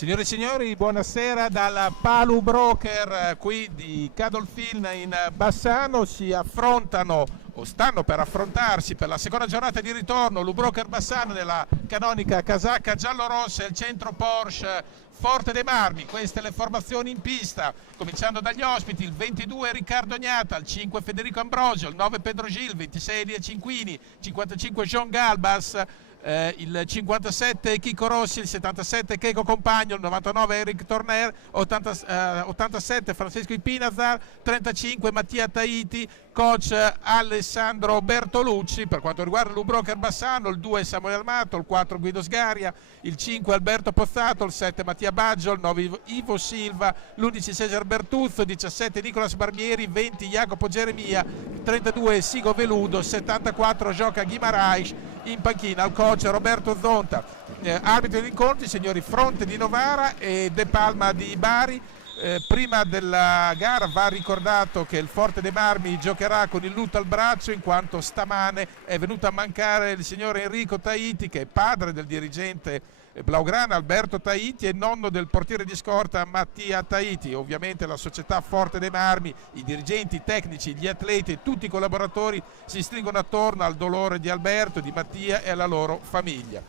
Signore e signori, buonasera dal Palu Broker qui di Cadolfin in Bassano. Si affrontano o stanno per affrontarsi per la seconda giornata di ritorno Lu Broker Bassano nella canonica casacca giallo-rossa e il centro Porsche Forte dei Marmi. Queste le formazioni in pista, cominciando dagli ospiti: il 22 Riccardo Gnata, il 5 Federico Ambrosio, il 9 Pedro Gil, 26 Elia Cinquini, 55 John Galbas, il 57 Chico Rossi, il 77 Checo Compagno, il 99 Eric Torner, 87 Francesco Ipinazar, 35 Mattia Tahiti, coach Alessandro Bertolucci. Per quanto riguarda Lu Broker Bassano, il 2 Samuele Almato, il 4 Guido Sgaria, il 5 Alberto Pozzato, il 7 Mattia Baggio, il 9 Ivo Silva, l'11 Cesar Bertuzzo, 17 Nicolas Barbieri, 20 Jacopo Geremia, 32 Sigo Veludo, 74 Gioca Guimarães. In panchina il coach Roberto Zonta. Arbitro degli incontri signori Fronte di Novara e De Palma di Bari. Prima della gara va ricordato che il Forte dei Marmi giocherà con il lutto al braccio, in quanto stamane è venuto a mancare il signor Enrico Tahiti, che è padre del dirigente blaugrana Alberto Tahiti e nonno del portiere di scorta Mattia Tahiti. Ovviamente la società Forte dei Marmi, i dirigenti, i tecnici, gli atleti e tutti i collaboratori si stringono attorno al dolore di Alberto, di Mattia e alla loro famiglia.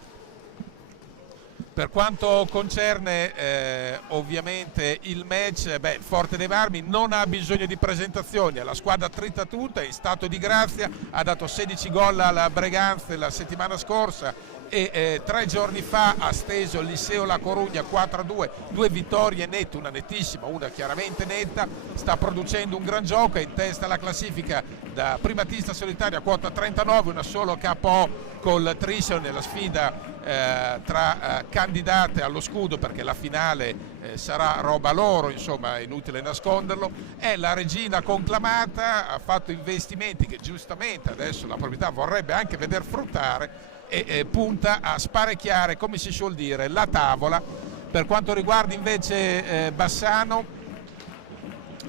Per quanto concerne ovviamente il match, Forte dei Marmi non ha bisogno di presentazioni, è la squadra dritta tutta, è in stato di grazia, ha dato 16 gol alla Breganze la settimana scorsa e 3 giorni fa ha steso il Liceo La Corugna 4-2, 2 vittorie nette, una nettissima, una chiaramente netta. Sta producendo un gran gioco, è in testa alla classifica da primatista solitaria, quota 39, una solo KO col Trisio nella sfida tra candidate allo scudo, perché la finale sarà roba loro, insomma è inutile nasconderlo. È la regina conclamata, ha fatto investimenti che giustamente adesso la proprietà vorrebbe anche veder fruttare e punta a sparecchiare, come si suol dire, la tavola. Per quanto riguarda invece Bassano,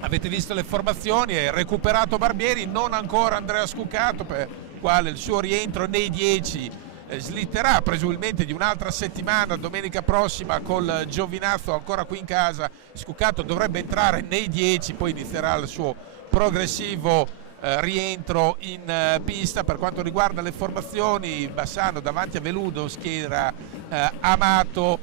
avete visto le formazioni, è recuperato Barbieri, non ancora Andrea Scuccato, per quale il suo rientro nei 10 slitterà presumibilmente di un'altra settimana, domenica prossima col Giovinazzo ancora qui in casa. Scuccato dovrebbe entrare nei 10, poi inizierà il suo progressivo rientro in pista. Per quanto riguarda le formazioni, Bassano davanti a Veludo schiera Amato,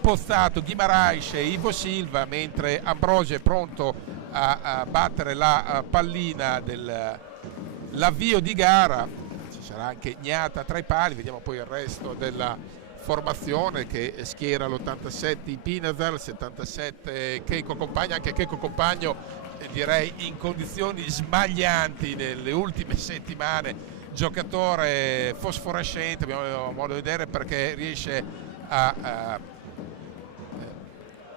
Pozzato, Guimarães e Ivo Silva, mentre Ambrosio è pronto a battere la pallina dell'avvio di gara. Ci sarà anche Gnata tra i pali, vediamo poi il resto della formazione che schiera l'87 Ipinazar, il 77 Checo Compagno, anche Checo Compagno direi in condizioni smaglianti nelle ultime settimane, giocatore fosforescente, abbiamo modo di vedere, perché riesce a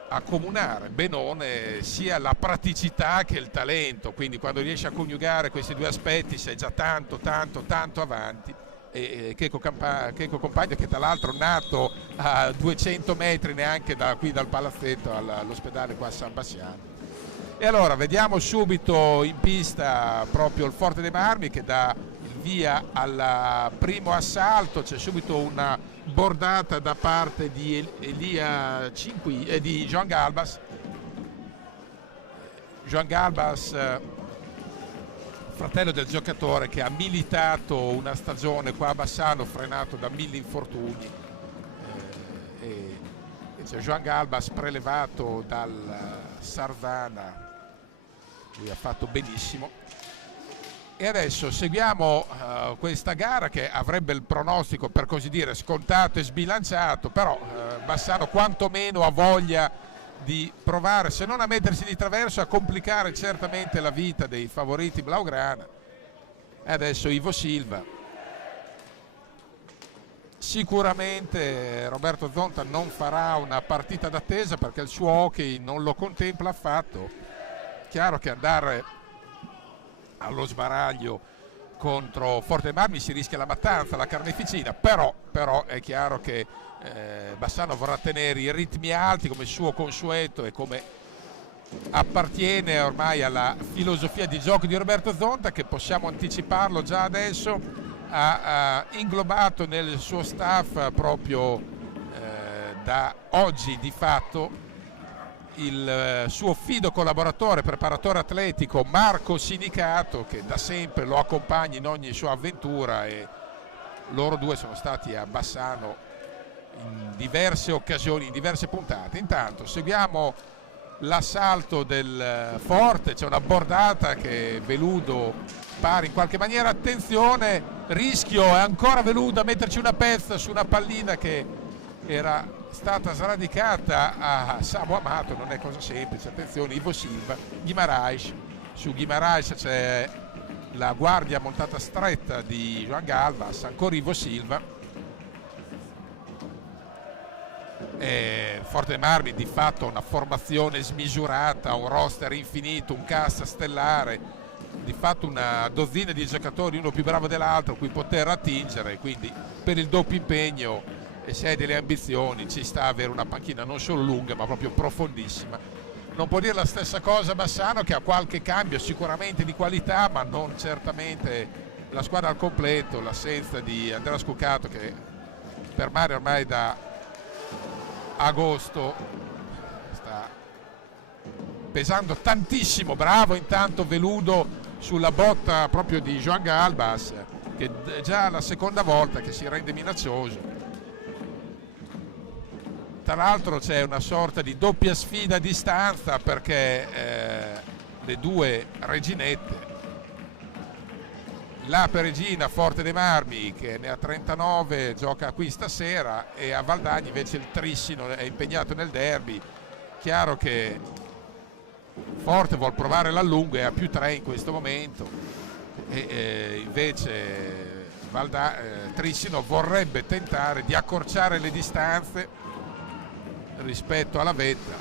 accomunare benone sia la praticità che il talento, quindi quando riesce a coniugare questi due aspetti sei già tanto avanti. E Checo Compagno, che tra l'altro nato a 200 metri neanche da qui dal palazzetto all'ospedale qua a San Bassiano. E allora vediamo subito in pista proprio il Forte dei Marmi che dà il via al primo assalto. C'è subito una bordata da parte di Elia Cinquini, di Joan Galbas. Joan Galbas, fratello del giocatore che ha militato una stagione qua a Bassano, frenato da 1000 infortuni, e c'è Joan Galbas prelevato dal Sardana, lui ha fatto benissimo. E adesso seguiamo questa gara che avrebbe il pronostico, per così dire, scontato e sbilanciato, però Bassano quantomeno ha voglia di provare, se non a mettersi di traverso, a complicare certamente la vita dei favoriti blaugrana. E adesso Ivo Silva. Sicuramente Roberto Zonta non farà una partita d'attesa, perché il suo hockey non lo contempla affatto. Chiaro che andare allo sbaraglio contro Forte dei Marmi si rischia la mattanza, la carneficina, però è chiaro che Bassano vorrà tenere i ritmi alti come suo consueto e come appartiene ormai alla filosofia di gioco di Roberto Zonta, che possiamo anticiparlo già adesso ha inglobato nel suo staff proprio da oggi di fatto il suo fido collaboratore, preparatore atletico Marco Sinicato, che da sempre lo accompagna in ogni sua avventura, e loro due sono stati a Bassano in diverse occasioni, in diverse puntate. Intanto seguiamo l'assalto del forte, c'è una bordata che Veludo pare in qualche maniera, attenzione, rischio, è ancora Veludo a metterci una pezza su una pallina che era stata sradicata a Samu Amato. Non è cosa semplice, attenzione, Ivo Silva, Guimaraes, su Guimaraes c'è la guardia montata stretta di Joan Galbas, ancora Ivo Silva. Forte dei Marmi di fatto una formazione smisurata, un roster infinito, un cast stellare, di fatto una dozzina di giocatori, uno più bravo dell'altro, cui poter attingere, quindi per il doppio impegno, e se hai delle ambizioni ci sta avere una panchina non solo lunga ma proprio profondissima. Non può dire la stessa cosa Bassano, che ha qualche cambio sicuramente di qualità, ma non certamente la squadra al completo. L'assenza di Andrea Scucato, che per Mario ormai da agosto sta pesando tantissimo. Bravo intanto Veludo sulla botta proprio di Joan Galbas, che è già la seconda volta che si rende minaccioso. Tra l'altro c'è una sorta di doppia sfida a distanza, perché le due reginette, la Peregina Forte dei Marmi che ne ha 39 gioca qui stasera, e a Valdagni invece il Trissino è impegnato nel derby. Chiaro che Forte vuol provare l'allungo, è a +3 in questo momento, e invece Trissino vorrebbe tentare di accorciare le distanze rispetto alla vetta.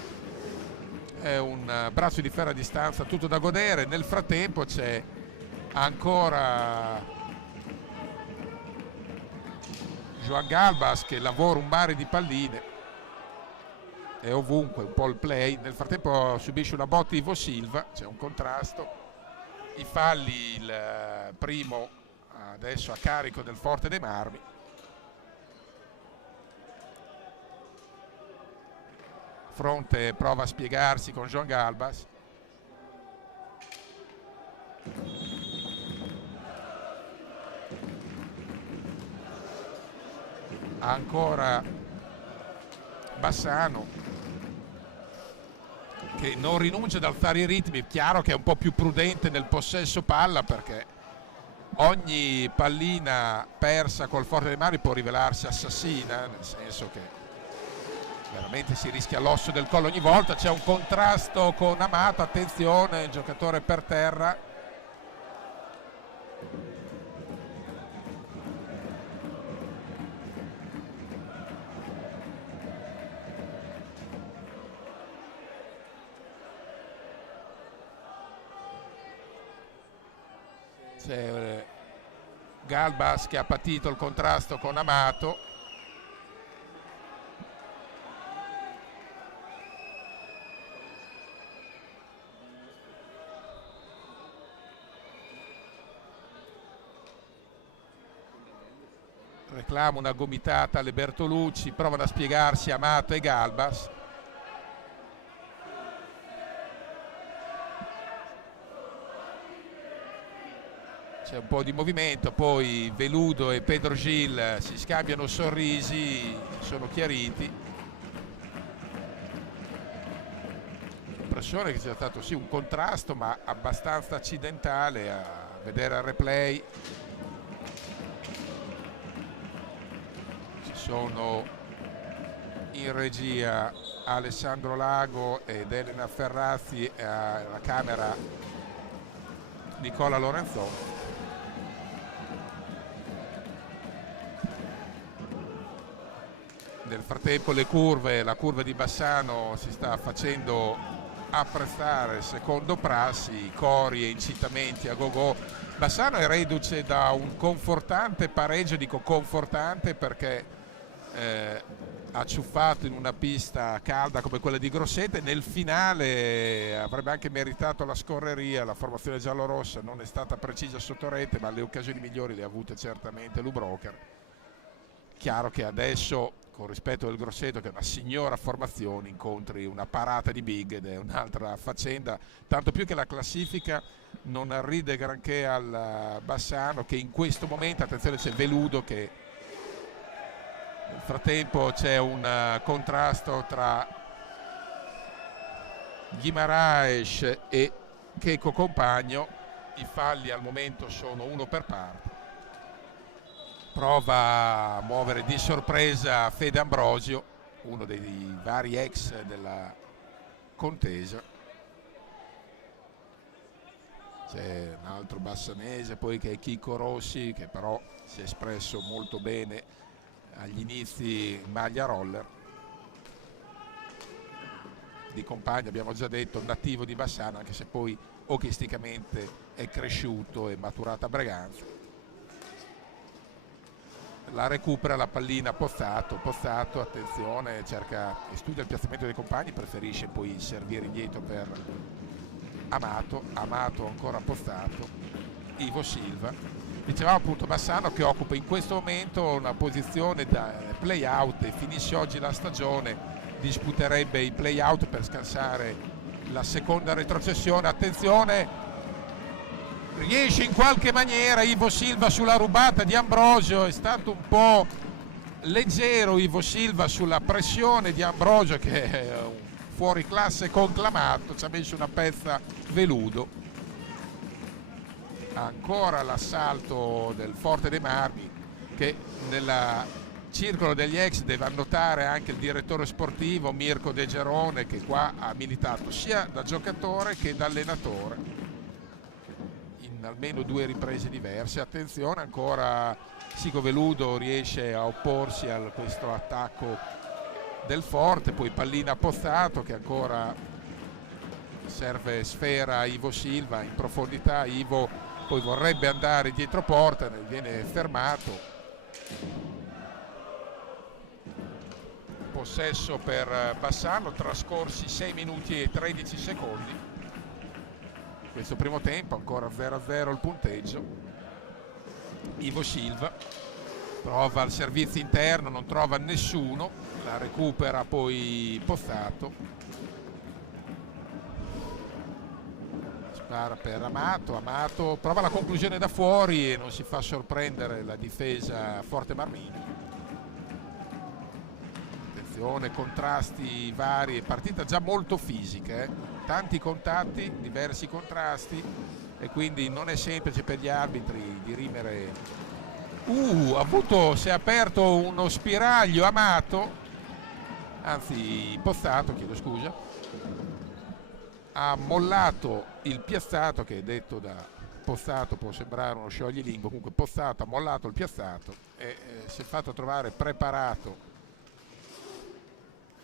È un braccio di ferro a distanza tutto da godere. Nel frattempo c'è ancora Joan Galbas che lavora un mare di palline, è ovunque un po' il play. Nel frattempo subisce una botta Ivo Silva, c'è un contrasto, i falli, il primo adesso a carico del Forte dei Marmi. Fronte prova a spiegarsi con Joan Galbas, ancora Bassano che non rinuncia ad alzare i ritmi. Chiaro che è un po' più prudente nel possesso palla, perché ogni pallina persa col Forte dei Marmi può rivelarsi assassina, nel senso che veramente si rischia l'osso del collo ogni volta. C'è un contrasto con Amato, attenzione, il giocatore per terra. C'è Galbas che ha patito il contrasto con Amato. Reclama una gomitata alle Bertolucci, provano a spiegarsi Amato e Galbas. C'è un po' di movimento, poi Veludo e Pedro Gil si scambiano sorrisi, sono chiariti. L'impressione che sia stato sì un contrasto, ma abbastanza accidentale a vedere il replay. Sono in regia Alessandro Lago ed Elena Ferrazzi, e alla camera Nicola Lorenzò. Nel frattempo le curve, la curva di Bassano si sta facendo apprezzare secondo prassi, cori e incitamenti a go-go. Bassano è reduce da un confortante pareggio, dico confortante perché ha ciuffato in una pista calda come quella di Grosseto. Nel finale avrebbe anche meritato la scorreria. La formazione giallorossa non è stata precisa sotto rete, ma le occasioni migliori le ha avute certamente Lubroker. Chiaro che adesso con rispetto del Grosseto, che è una signora formazione, incontri una parata di big ed è un'altra faccenda, tanto più che la classifica non arride granché al Bassano, che in questo momento, attenzione, c'è Veludo che nel frattempo c'è un contrasto tra Guimaraes e Checo Compagno, i falli al momento sono uno per parte. Prova a muovere di sorpresa Fede Ambrosio, uno dei vari ex della contesa. C'è un altro bassanese poi che è Chico Rossi, che però si è espresso molto bene agli inizi in maglia roller. Di Compagno abbiamo già detto, nativo di Bassano, anche se poi hockeyisticamente è cresciuto e maturato a Breganza. La recupera la pallina Pozzato, attenzione, cerca e studia il piazzamento dei compagni, preferisce poi servire indietro per Amato ancora Pozzato, Ivo Silva. Dicevamo appunto Bassano che occupa in questo momento una posizione da play out e finisce oggi la stagione, disputerebbe i play out per scansare la seconda retrocessione. Attenzione, riesce in qualche maniera Ivo Silva sulla rubata di Ambrosio, è stato un po' leggero Ivo Silva sulla pressione di Ambrosio, che è un fuoriclasse conclamato, ci ha messo una pezza Veludo. Ancora l'assalto del Forte dei Marmi, che nel circolo degli ex deve annotare anche il direttore sportivo Mirko De Gerone, che qua ha militato sia da giocatore che da allenatore in almeno 2 riprese diverse. Attenzione, ancora Sigo Veludo riesce a opporsi a questo attacco del Forte, poi pallina Pozzato che ancora serve sfera a Ivo Silva in profondità. Ivo poi vorrebbe andare dietro porta, viene fermato. Possesso per Bassano, trascorsi 6 minuti e 13 secondi. Questo primo tempo, ancora 0-0 il punteggio. Ivo Silva prova il servizio interno, non trova nessuno, la recupera poi Pozzato, spara per Amato prova la conclusione da fuori e non si fa sorprendere la difesa Forte Marmini. Attenzione, contrasti vari, partita già molto fisica, tanti contatti, diversi contrasti, e quindi non è semplice per gli arbitri dirimere. Si è aperto uno spiraglio Pozzato, chiedo scusa, ha mollato il piazzato, che detto da Pozzato può sembrare uno scioglilingua, comunque Pozzato ha mollato il piazzato e si è fatto trovare preparato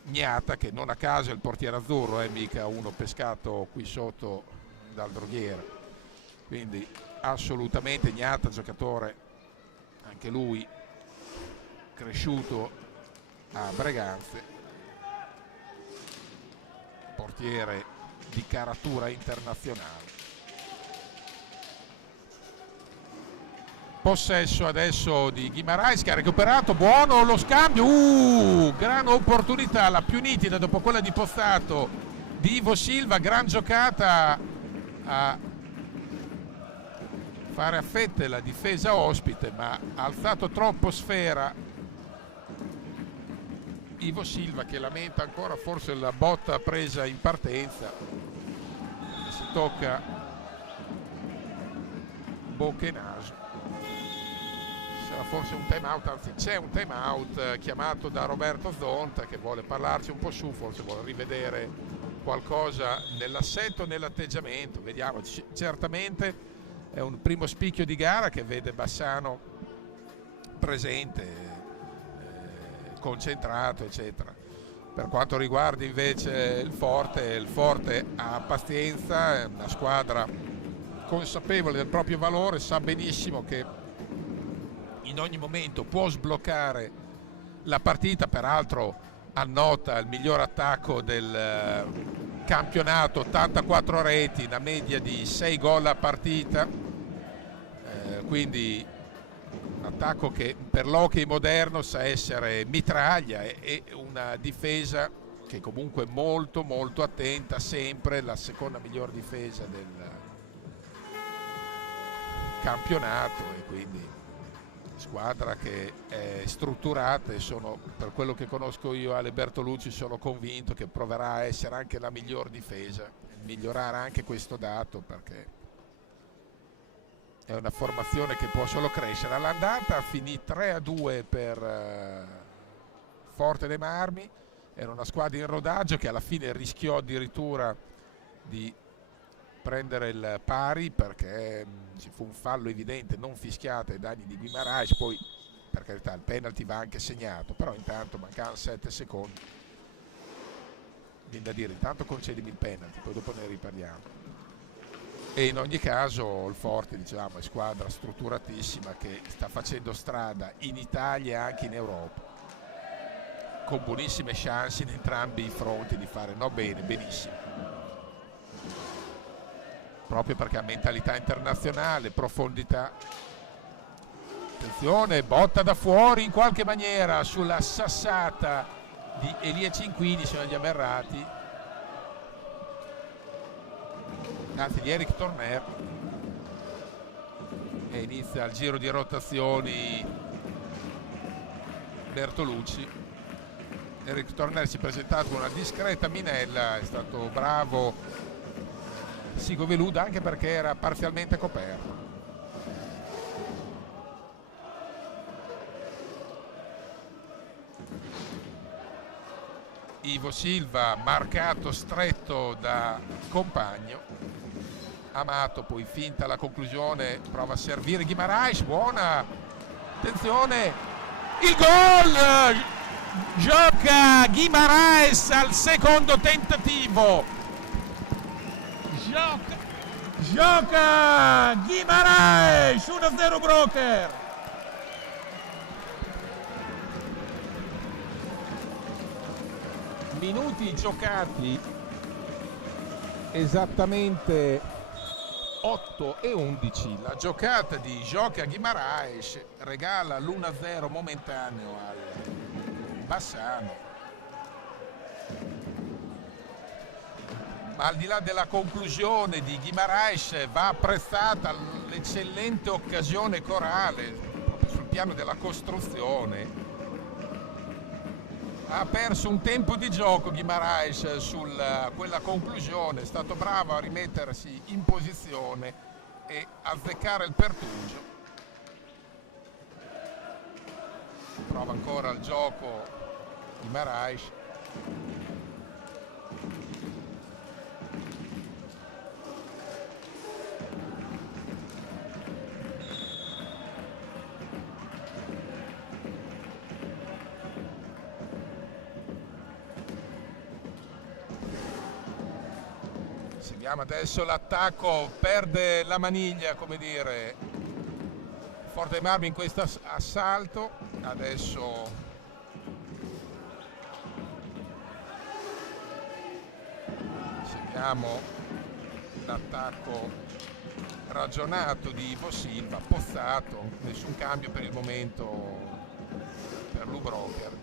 Gnata, che non a caso è il portiere azzurro, mica uno pescato qui sotto dal droghiere, quindi assolutamente Gnata, giocatore anche lui cresciuto a Breganze, portiere di caratura internazionale. Possesso adesso di Guimaraes, che ha recuperato, buono lo scambio, gran opportunità, la più nitida dopo quella di Pozzato di Ivo Silva, gran giocata a fare a fette la difesa ospite, ma ha alzato troppo sfera Ivo Silva, che lamenta ancora forse la botta presa in partenza. Si tocca bocca e naso. Sarà forse un time out, anzi c'è un time out chiamato da Roberto Zonta, che vuole parlarci un po' su, forse vuole rivedere qualcosa nell'assetto, nell'atteggiamento. Vediamo, certamente è un primo spicchio di gara che vede Bassano presente, concentrato, eccetera. Per quanto riguarda invece il Forte ha pazienza, è una squadra consapevole del proprio valore, sa benissimo che in ogni momento può sbloccare la partita. Peraltro annota il miglior attacco del campionato, 84 reti, una media di 6 gol a partita, quindi un attacco che per l'hockey moderno sa essere mitraglia e una difesa che comunque è molto molto attenta, sempre la seconda miglior difesa del campionato, e quindi squadra che è strutturata, e sono, per quello che conosco io Ale Bertolucci, sono convinto che proverà a essere anche la miglior difesa, migliorare anche questo dato, perché è una formazione che può solo crescere. All'andata finì 3-2 per Forte dei Marmi, era una squadra in rodaggio che alla fine rischiò addirittura di prendere il pari, perché ci fu un fallo evidente non fischiato ai danni di Guimarães. Poi per carità il penalty va anche segnato, però intanto mancavano 7 secondi, viene da dire intanto concedimi il penalty, poi dopo ne riparliamo. E in ogni caso il Forte, diciamo, è squadra strutturatissima che sta facendo strada in Italia e anche in Europa, con buonissime chance in entrambi i fronti di fare benissimo, proprio perché ha mentalità internazionale, profondità. Attenzione, botta da fuori in qualche maniera sulla sassata di Elia Cinquini, sono gli Amerrati, anzi di Eric Torner, e inizia il giro di rotazioni Bertolucci. Eric Torner si è presentato con una discreta minella, è stato bravo Sigo Veluda anche perché era parzialmente coperto. Ivo Silva marcato stretto da compagno. Amato poi finta la conclusione, prova a servire Guimarães, buona, attenzione, il gol, gioca Guimarães al secondo tentativo, gioca Guimarães, 1-0 Broker. Minuti giocati esattamente 8 e 11. La giocata di Joca Guimarães regala l'1-0 momentaneo al Bassano, ma al di là della conclusione di Guimarães va apprezzata l'eccellente occasione corale proprio sul piano della costruzione. Ha perso un tempo di gioco Guimarães su quella conclusione, è stato bravo a rimettersi in posizione e azzeccare il pertugio. Prova ancora il gioco Guimarães. Seguiamo adesso l'attacco, perde la maniglia, come dire, Forte dei Marmi in questo assalto. Adesso seguiamo l'attacco ragionato di Ivo Silva, Pozzato, nessun cambio per il momento per Lubroker.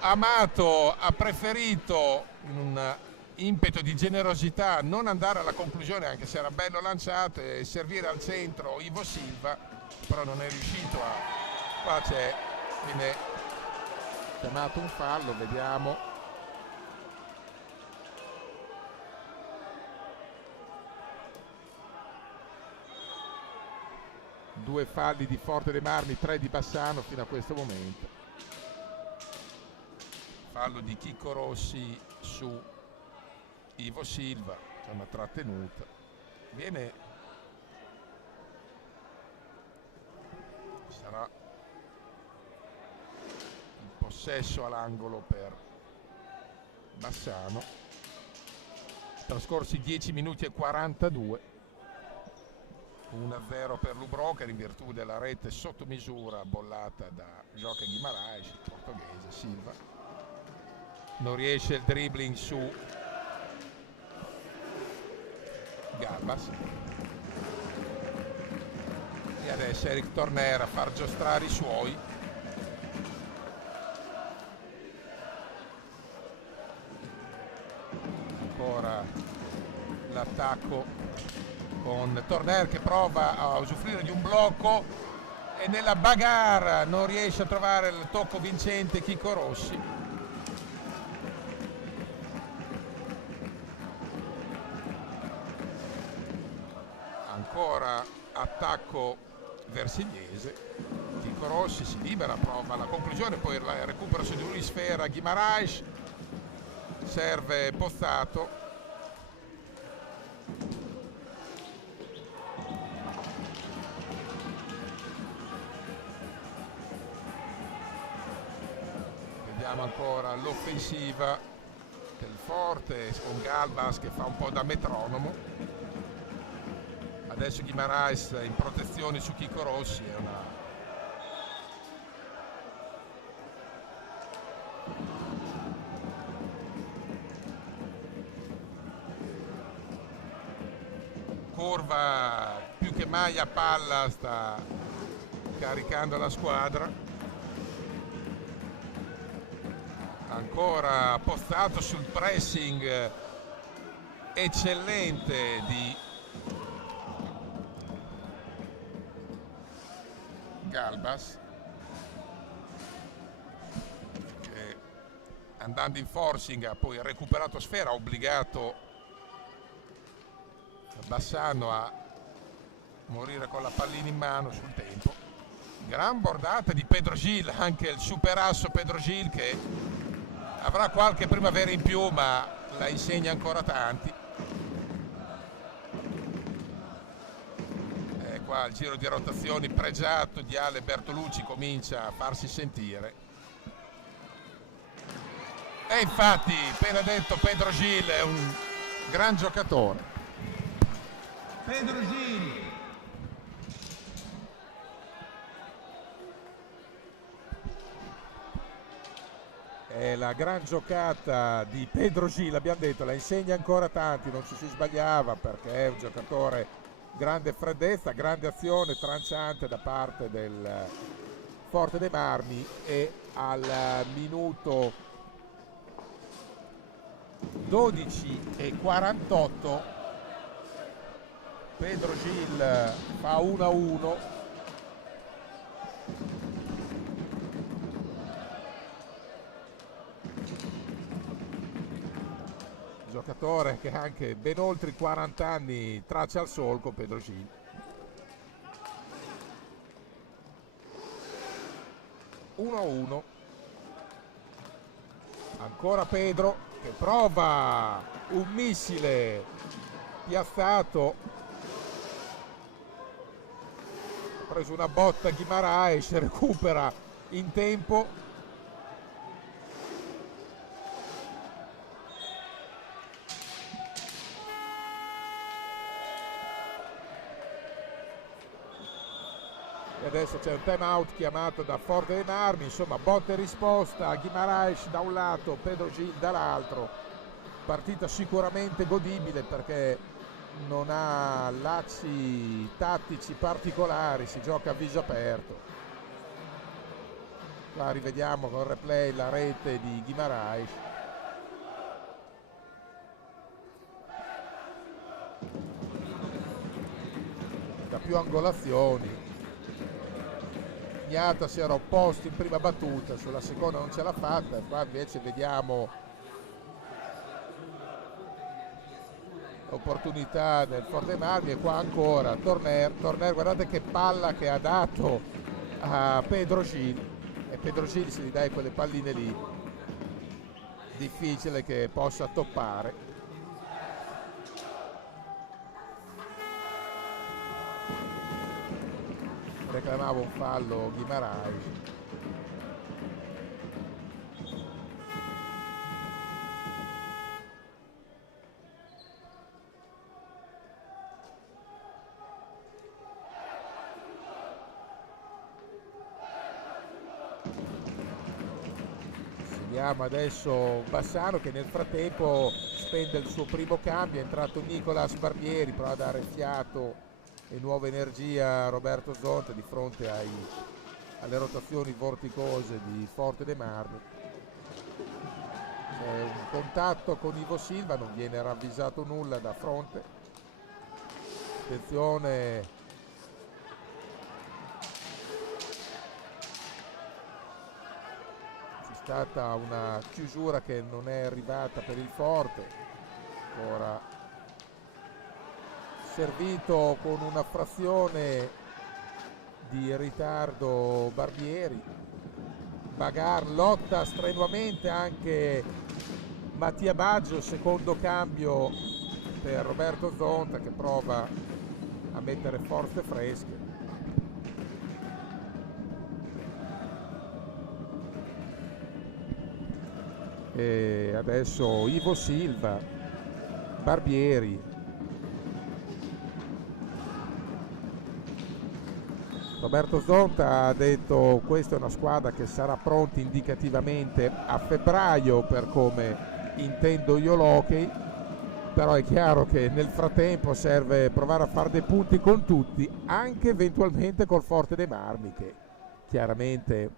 Amato ha preferito, in un impeto di generosità, non andare alla conclusione, anche se era bello lanciato, e servire al centro Ivo Silva, però non è riuscito a... Qua viene chiamato un fallo, vediamo. Due falli di Forte dei Marmi, 3 di Bassano fino a questo momento. Fallo di Chicco Rossi su Ivo Silva, c'è una trattenuta, sarà il possesso all'angolo per Bassano. Trascorsi 10 minuti e 42, 1-0 per Lubroker in virtù della rete sotto misura bollata da Joca Guimarães, il portoghese. Silva non riesce il dribbling su Garbas. adesso Eric Torner a far giostrare i suoi. Ancora l'attacco con Torner che prova a usufruire di un blocco e nella bagarre non riesce a trovare il tocco vincente Chico Rossi. Ancora attacco versigliese, Chico Rossi si libera, prova la conclusione, poi recupera su di lui Sfera Guimaraes, serve Pozzato. Vediamo ancora l'offensiva del Forte con Galbas che fa un po' da metronomo. Adesso Guimaraes in protezione su Chico Rossi, è una curva più che mai a palla, sta caricando la squadra. Ancora Pozzato sul pressing eccellente di Galbas, che andando in forcing ha poi recuperato Sfera, ha obbligato Bassano a morire con la pallina in mano sul tempo. Gran bordata di Pedro Gil, anche il superasso Pedro Gil che avrà qualche primavera in più ma la insegna ancora tanti. Qua il giro di rotazioni pregiato di Ale Bertolucci comincia a farsi sentire. E infatti, appena detto, Pedro Gil è un gran giocatore. Pedro Gil. È la gran giocata di Pedro Gil, abbiamo detto, la insegna ancora tanti, non ci si sbagliava perché è un giocatore grande freddezza, grande azione tranciante da parte del Forte dei Marmi. E al minuto 12:48 Pedro Gil fa 1-1. Giocatore che anche ben oltre i 40 anni traccia al solco, Pedro Gil. (1-1). Ancora Pedro che prova un missile piazzato, ha preso una botta Guimaraes, recupera in tempo. E adesso c'è un time out chiamato da Forte dei Marmi, insomma botta e risposta, Guimaraes da un lato, Pedro Gil dall'altro. Partita sicuramente godibile perché non ha lacci tattici particolari, si gioca a viso aperto. Qua rivediamo con il replay la rete di Guimaraes. Da più angolazioni. Gnata si era opposto in prima battuta, sulla seconda non ce l'ha fatta, e qua invece vediamo opportunità del Forte Marmi. E qua ancora Torner, guardate che palla che ha dato a Pedro Gil, e Pedro Gil, se gli dai quelle palline lì difficile che possa toppare. Reclamava un fallo Guimaraes. Seguiamo adesso Bassano che nel frattempo spende il suo primo cambio, è entrato Nicolas Barbieri, prova a dare fiato e nuova energia Roberto Zonta di fronte alle rotazioni vorticose di Forte dei Marmi. C'è un contatto con Ivo Silva, non viene ravvisato nulla da fronte. Attenzione, c'è stata una chiusura che non è arrivata per il Forte. Ora servito con una frazione di ritardo Barbieri. Bagar lotta strenuamente anche Mattia Baggio, secondo cambio per Roberto Zonta che prova a mettere forze fresche. E adesso Ivo Silva, Barbieri. Roberto Zonta ha detto questa è una squadra che sarà pronta indicativamente a febbraio per come intendo io l'hockey, però è chiaro che nel frattempo serve provare a fare dei punti con tutti, anche eventualmente col Forte dei Marmi che chiaramente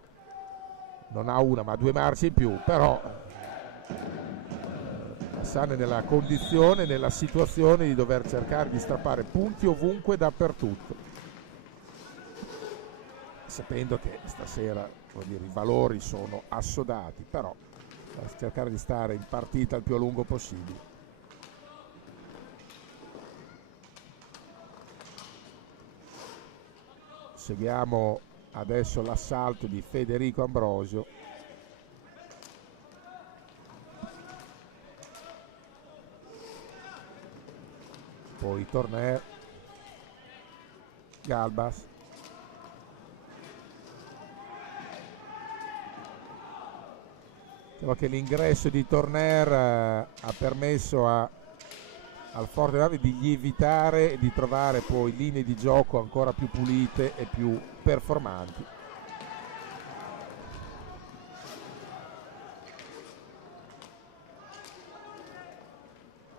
non ha una ma 2 marce in più, però Bassano è nella condizione, nella situazione di dover cercare di strappare punti ovunque, dappertutto, sapendo che stasera i valori sono assodati, però cercare di stare in partita il più a lungo possibile. Seguiamo adesso l'assalto di Federico Ambrosio. Poi Torner, Galbas. Che l'ingresso di Torner ha permesso al Forte Marmi di lievitare e di trovare poi linee di gioco ancora più pulite e più performanti.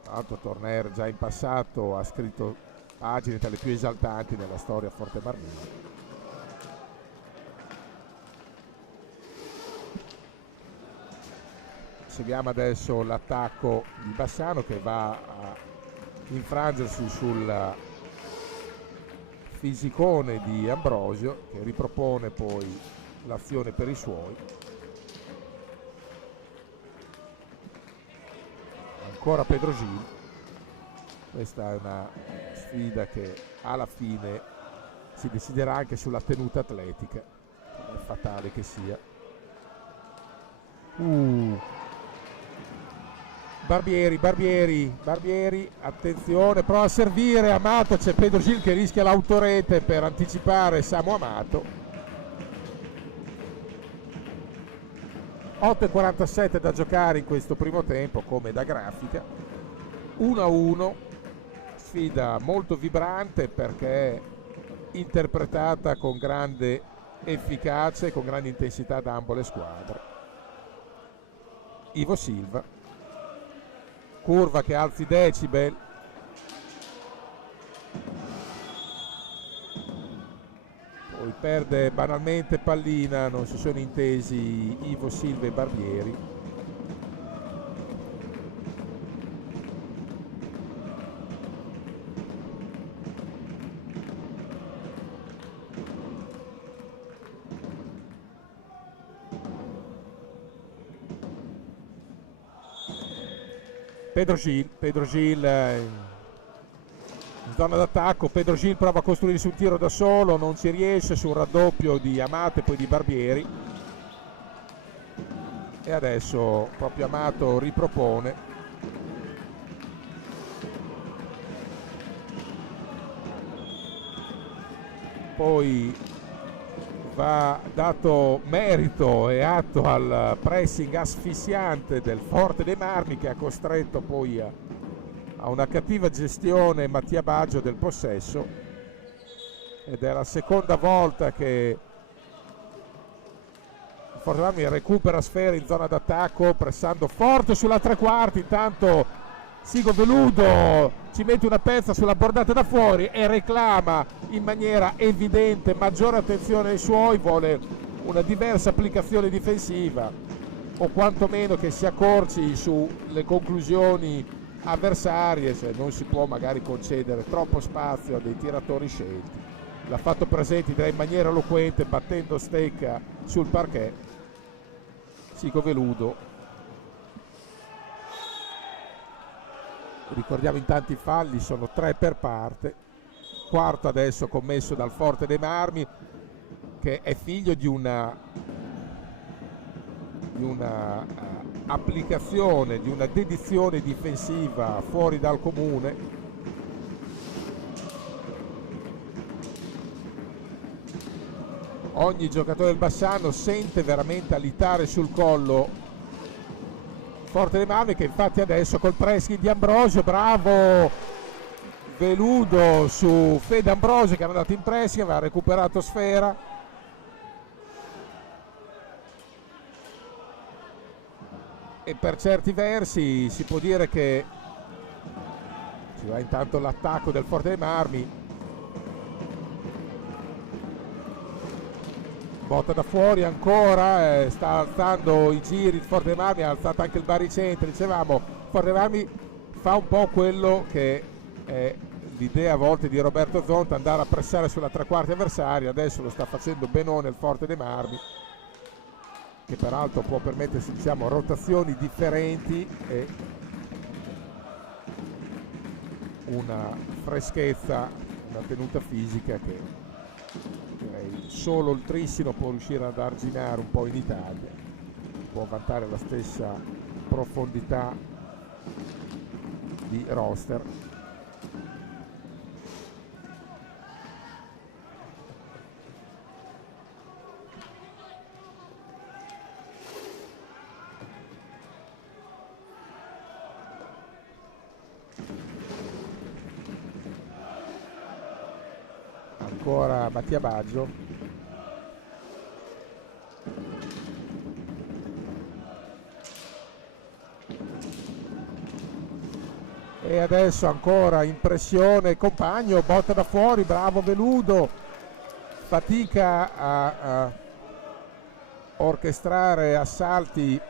Tra l'altro Torner già in passato ha scritto pagine tra le più esaltanti nella storia Forte Marmina. Seguiamo adesso l'attacco di Bassano che va a infrangersi sul fisicone di Ambrosio che ripropone poi l'azione per i suoi. Ancora Pedro Gil. Questa è una sfida che alla fine si deciderà anche sulla tenuta atletica, è fatale che sia. Barbieri, attenzione, prova a servire Amato, c'è Pedro Gil che rischia l'autorete per anticipare Samu Amato. 8:47 da giocare in questo primo tempo, come da grafica. 1-1, sfida molto vibrante perché interpretata con grande efficacia e con grande intensità da ambo le squadre. Ivo Silva, curva che alza i decibel, poi perde banalmente pallina, non si sono intesi Ivo Silva e Barbieri. Pedro Gil in zona d'attacco. Pedro Gil prova a costruirsi un tiro da solo, non ci riesce, su un raddoppio di Amato e poi di Barbieri, e adesso proprio Amato ripropone. Poi va dato merito e atto al pressing asfissiante del Forte dei Marmi che ha costretto poi a una cattiva gestione Mattia Baggio del possesso, ed è la seconda volta che il Forte dei Marmi recupera sfere in zona d'attacco pressando forte sulla tre quarti. Intanto Sigo Veludo ci mette una pezza sulla bordata da fuori e reclama in maniera evidente maggiore attenzione ai suoi, vuole una diversa applicazione difensiva o quantomeno che si accorci sulle conclusioni avversarie, se non si può magari concedere troppo spazio a dei tiratori scelti. L'ha fatto presente direi in maniera eloquente battendo stecca sul parquet Sigo Veludo. Ricordiamo intanto i falli, sono 3 per parte, quarto adesso commesso dal Forte dei Marmi, che è figlio di una applicazione, di una dedizione difensiva fuori dal comune. Ogni giocatore del Bassano sente veramente alitare sul collo Forte dei Marmi, che infatti adesso col pressing di Ambrosio, bravo Veludo su Fede Ambrosio che era andato in pressing, aveva recuperato sfera. E per certi versi si può dire che ci va intanto l'attacco del Forte dei Marmi. Botta da fuori ancora, sta alzando i giri il Forte dei Marmi, ha alzato anche il baricentro, dicevamo, Forte dei Marmi fa un po' quello che è l'idea a volte di Roberto Zonta, andare a pressare sulla tre quarti avversaria. Adesso lo sta facendo benone il Forte dei Marmi, che peraltro può permettersi, diciamo, rotazioni differenti e una freschezza, una tenuta fisica che direi solo il Trissino può riuscire ad arginare un po' in Italia, può vantare la stessa profondità di roster. Ancora Mattia Baggio, e adesso ancora in pressione compagno, botta da fuori, bravo Veludo, fatica a orchestrare assalti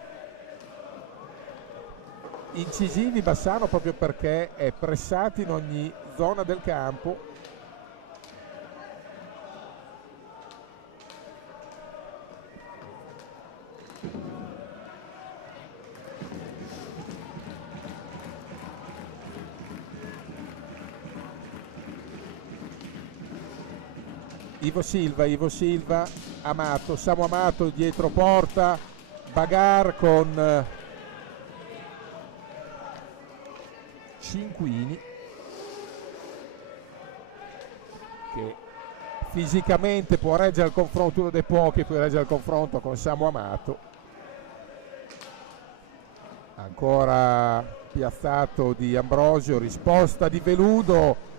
incisivi Bassano proprio perché è pressato in ogni zona del campo. Ivo Silva, Amato, Samu Amato dietro porta, Bagar con Cinquini che fisicamente può reggere il confronto, uno dei pochi può reggere il confronto con Samu Amato. Ancora piazzato di Ambrosio, risposta di Veludo.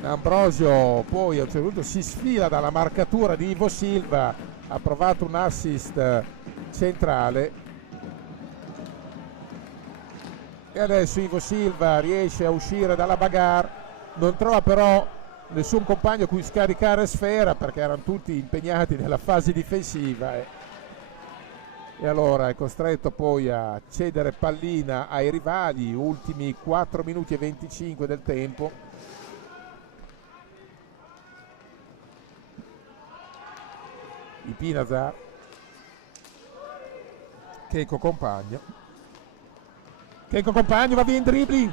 Ambrosio poi a un certo punto si sfila dalla marcatura di Ivo Silva, ha provato un assist centrale e adesso Ivo Silva riesce a uscire dalla bagarre, non trova però nessun compagno a cui scaricare sfera perché erano tutti impegnati nella fase difensiva e allora è costretto poi a cedere pallina ai rivali. Ultimi 4 minuti e 25 del tempo. I Pinazar, Checo Compagno va via in dribbling.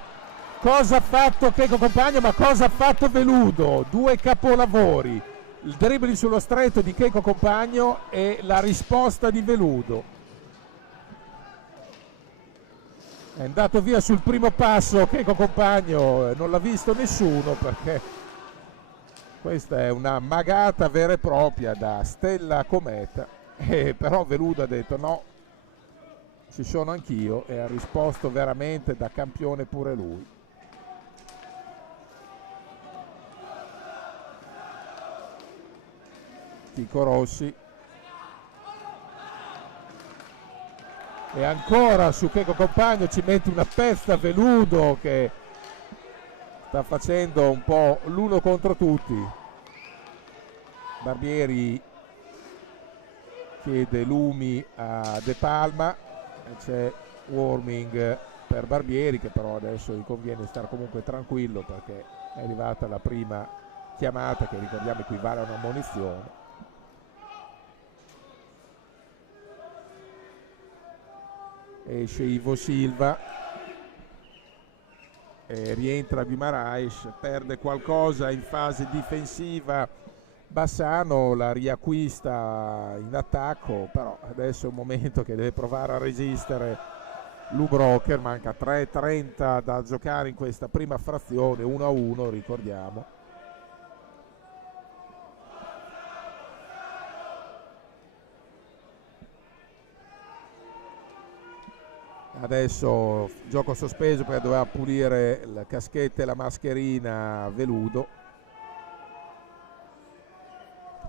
Cosa ha fatto Checo Compagno, ma cosa ha fatto Veludo? 2 capolavori, il dribbling sullo stretto di Checo Compagno e la risposta di Veludo. È andato via sul primo passo Checo Compagno, non l'ha visto nessuno perché questa è una magata vera e propria da Stella Cometa, però Veludo ha detto no, ci sono anch'io, e ha risposto veramente da campione pure lui. Chico Rossi, E ancora su Checco Compagno ci mette una pezza Veludo che sta facendo un po' l'uno contro tutti. Barbieri chiede lumi a De Palma e c'è warming per Barbieri, che però adesso gli conviene stare comunque tranquillo perché è arrivata la prima chiamata che ricordiamo equivale a una ammonizione. Esce Ivo Silva e rientra Guimaraes, perde qualcosa in fase difensiva Bassano, la riacquista in attacco, però adesso è un momento che deve provare a resistere Lubrocher. Manca 3:30 da giocare in questa prima frazione, 1-1 ricordiamo. Adesso gioco sospeso perché doveva pulire la caschetta e la mascherina Veludo.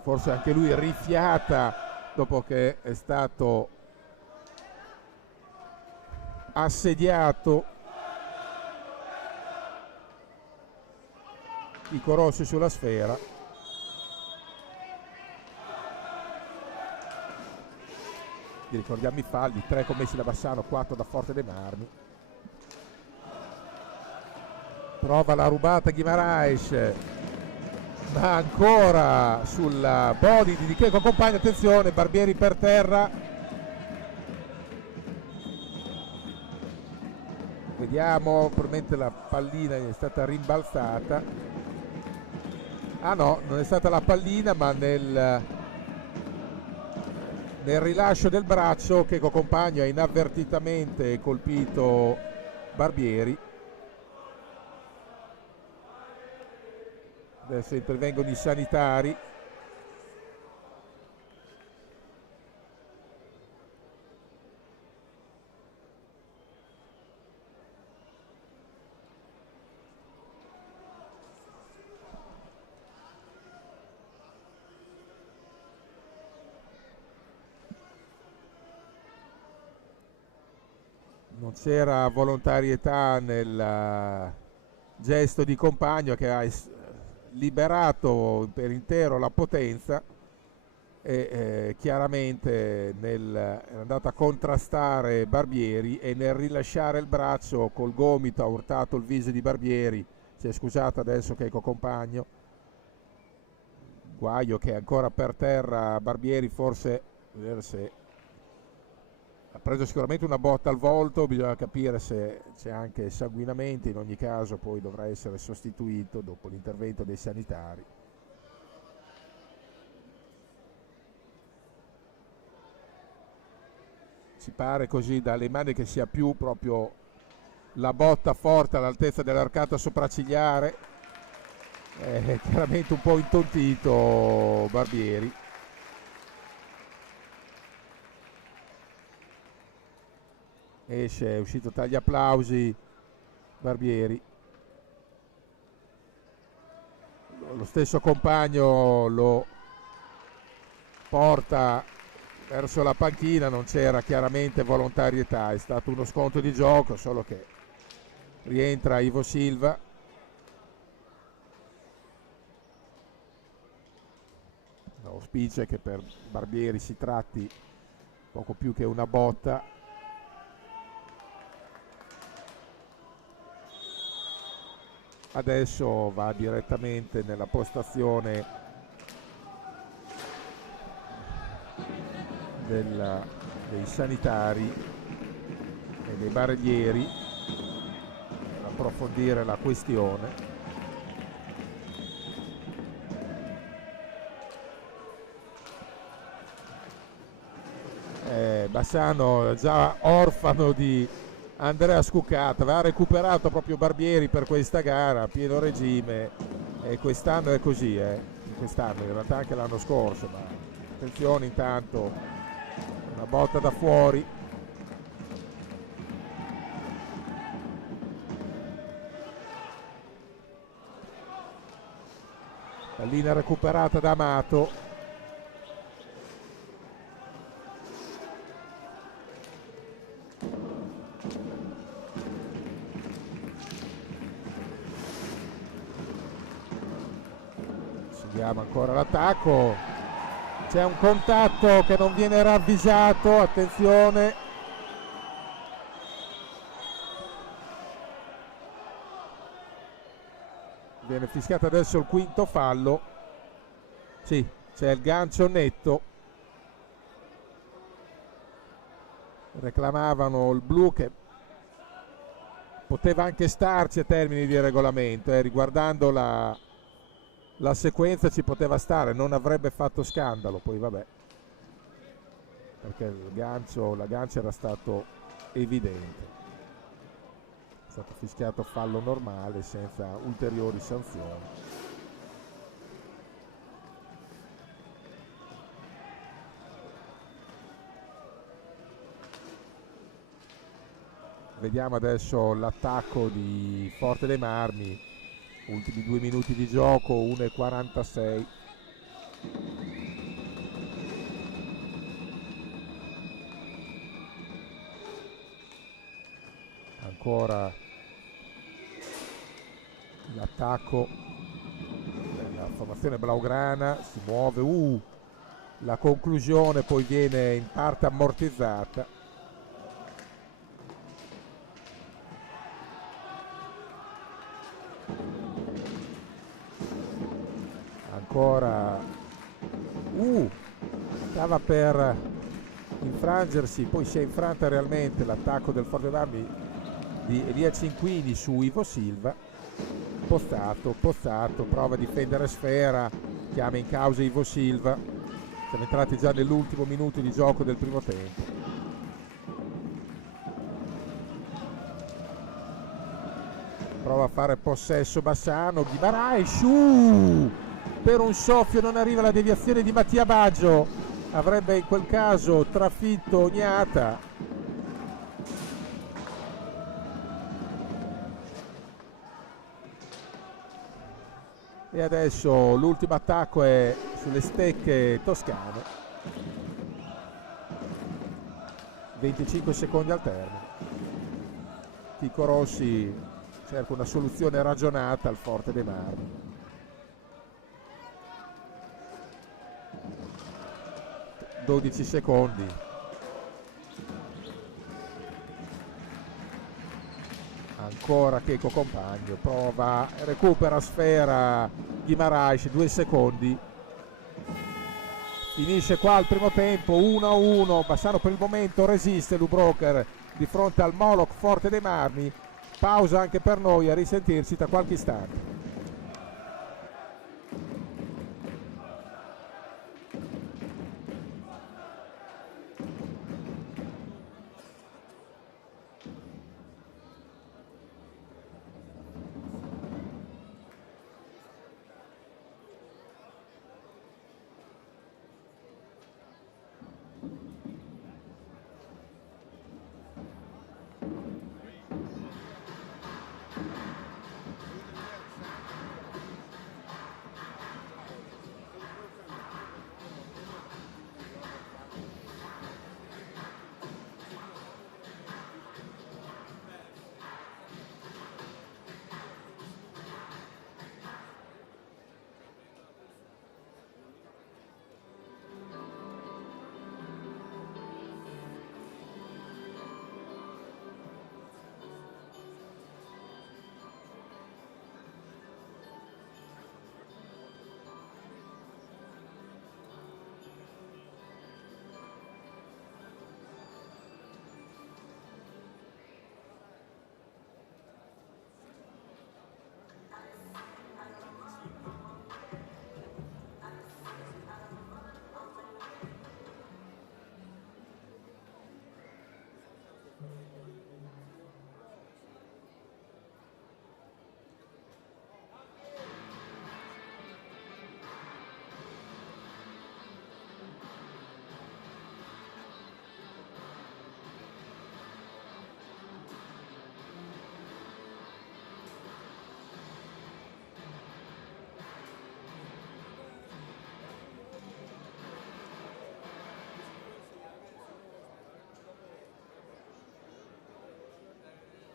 Forse anche lui rifiata dopo che è stato assediato. Ico Rossi sulla sfera. Vi ricordiamo i falli, 3 commessi da Bassano, 4 da Forte dei Marmi. Prova la rubata Guimaraes, ma ancora sulla body di Checco Compagno. Attenzione, Barbieri per terra. Vediamo, probabilmente la pallina è stata rimbalzata. Ah no, non è stata la pallina, ma nel rilascio del braccio Checco Compagno ha inavvertitamente colpito Barbieri. Adesso intervengono i sanitari. Non c'era volontarietà nel gesto di Compagno, che ha liberato per intero la potenza e chiaramente è andato a contrastare Barbieri, e nel rilasciare il braccio col gomito ha urtato il viso di Barbieri. Si è scusato adesso Checco Compagno. Guaio che è ancora per terra. Barbieri forse, vedere se ha preso sicuramente una botta al volto, bisogna capire se c'è anche sanguinamento. In ogni caso poi dovrà essere sostituito dopo l'intervento dei sanitari. Ci pare così dalle mani che sia più proprio la botta forte all'altezza dell'arcata sopraccigliare. È chiaramente un po' intontito Barbieri. Esce, è uscito tra gli applausi Barbieri. Lo stesso Compagno lo porta verso la panchina. Non c'era chiaramente volontarietà, è stato uno scontro di gioco, solo che rientra Ivo Silva. L'auspicio è che per Barbieri si tratti poco più che una botta. Adesso va direttamente nella postazione dei sanitari e dei barellieri per approfondire la questione. Bassano già orfano di Andrea Scuccata, aveva recuperato proprio Barbieri per questa gara a pieno regime, e quest'anno è così, quest'anno in realtà anche l'anno scorso. Ma attenzione, intanto una botta da fuori. Pallina recuperata da Amato. Vediamo ancora l'attacco, c'è un contatto che non viene ravvisato, attenzione. Viene fischiato adesso il quinto fallo. Sì, c'è il gancio netto. Reclamavano il blu che poteva anche starci a termini di regolamento, riguardando la sequenza ci poteva stare, non avrebbe fatto scandalo, poi vabbè, perché la gancia era stato evidente. È stato fischiato fallo normale senza ulteriori sanzioni. Vediamo adesso l'attacco di Forte dei Marmi, ultimi 2 minuti di gioco, 1:46. Ancora l'attacco della formazione blaugrana, si muove, la conclusione poi viene in parte ammortizzata. Ancora stava per infrangersi, poi si è infranta realmente l'attacco del Forte Marmi di Elia Cinquini su Ivo Silva. Pozzato, prova a difendere Sfera, chiama in causa Ivo Silva. Siamo entrati già nell'ultimo minuto di gioco del primo tempo. Prova a fare possesso Bassano, Guimarães, per un soffio non arriva la deviazione di Mattia Baggio, avrebbe in quel caso trafitto Ognata. E adesso l'ultimo attacco è sulle stecche toscane. 25 secondi al termine. Chico Rossi cerca una soluzione ragionata al Forte dei Marmi. 12 secondi. Ancora Checo Compagno, prova, recupera Sfera Guimarães, 2 secondi. Finisce qua il primo tempo, 1-1. Bassano per il momento resiste Lubroker di fronte al Moloch Forte dei Marmi. Pausa anche per noi, a risentirci tra qualche istante.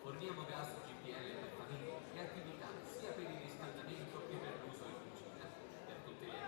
Forniamo gas GPL per famiglie e attività sia per il riscaldamento che per l'uso in cucina. Per tutte le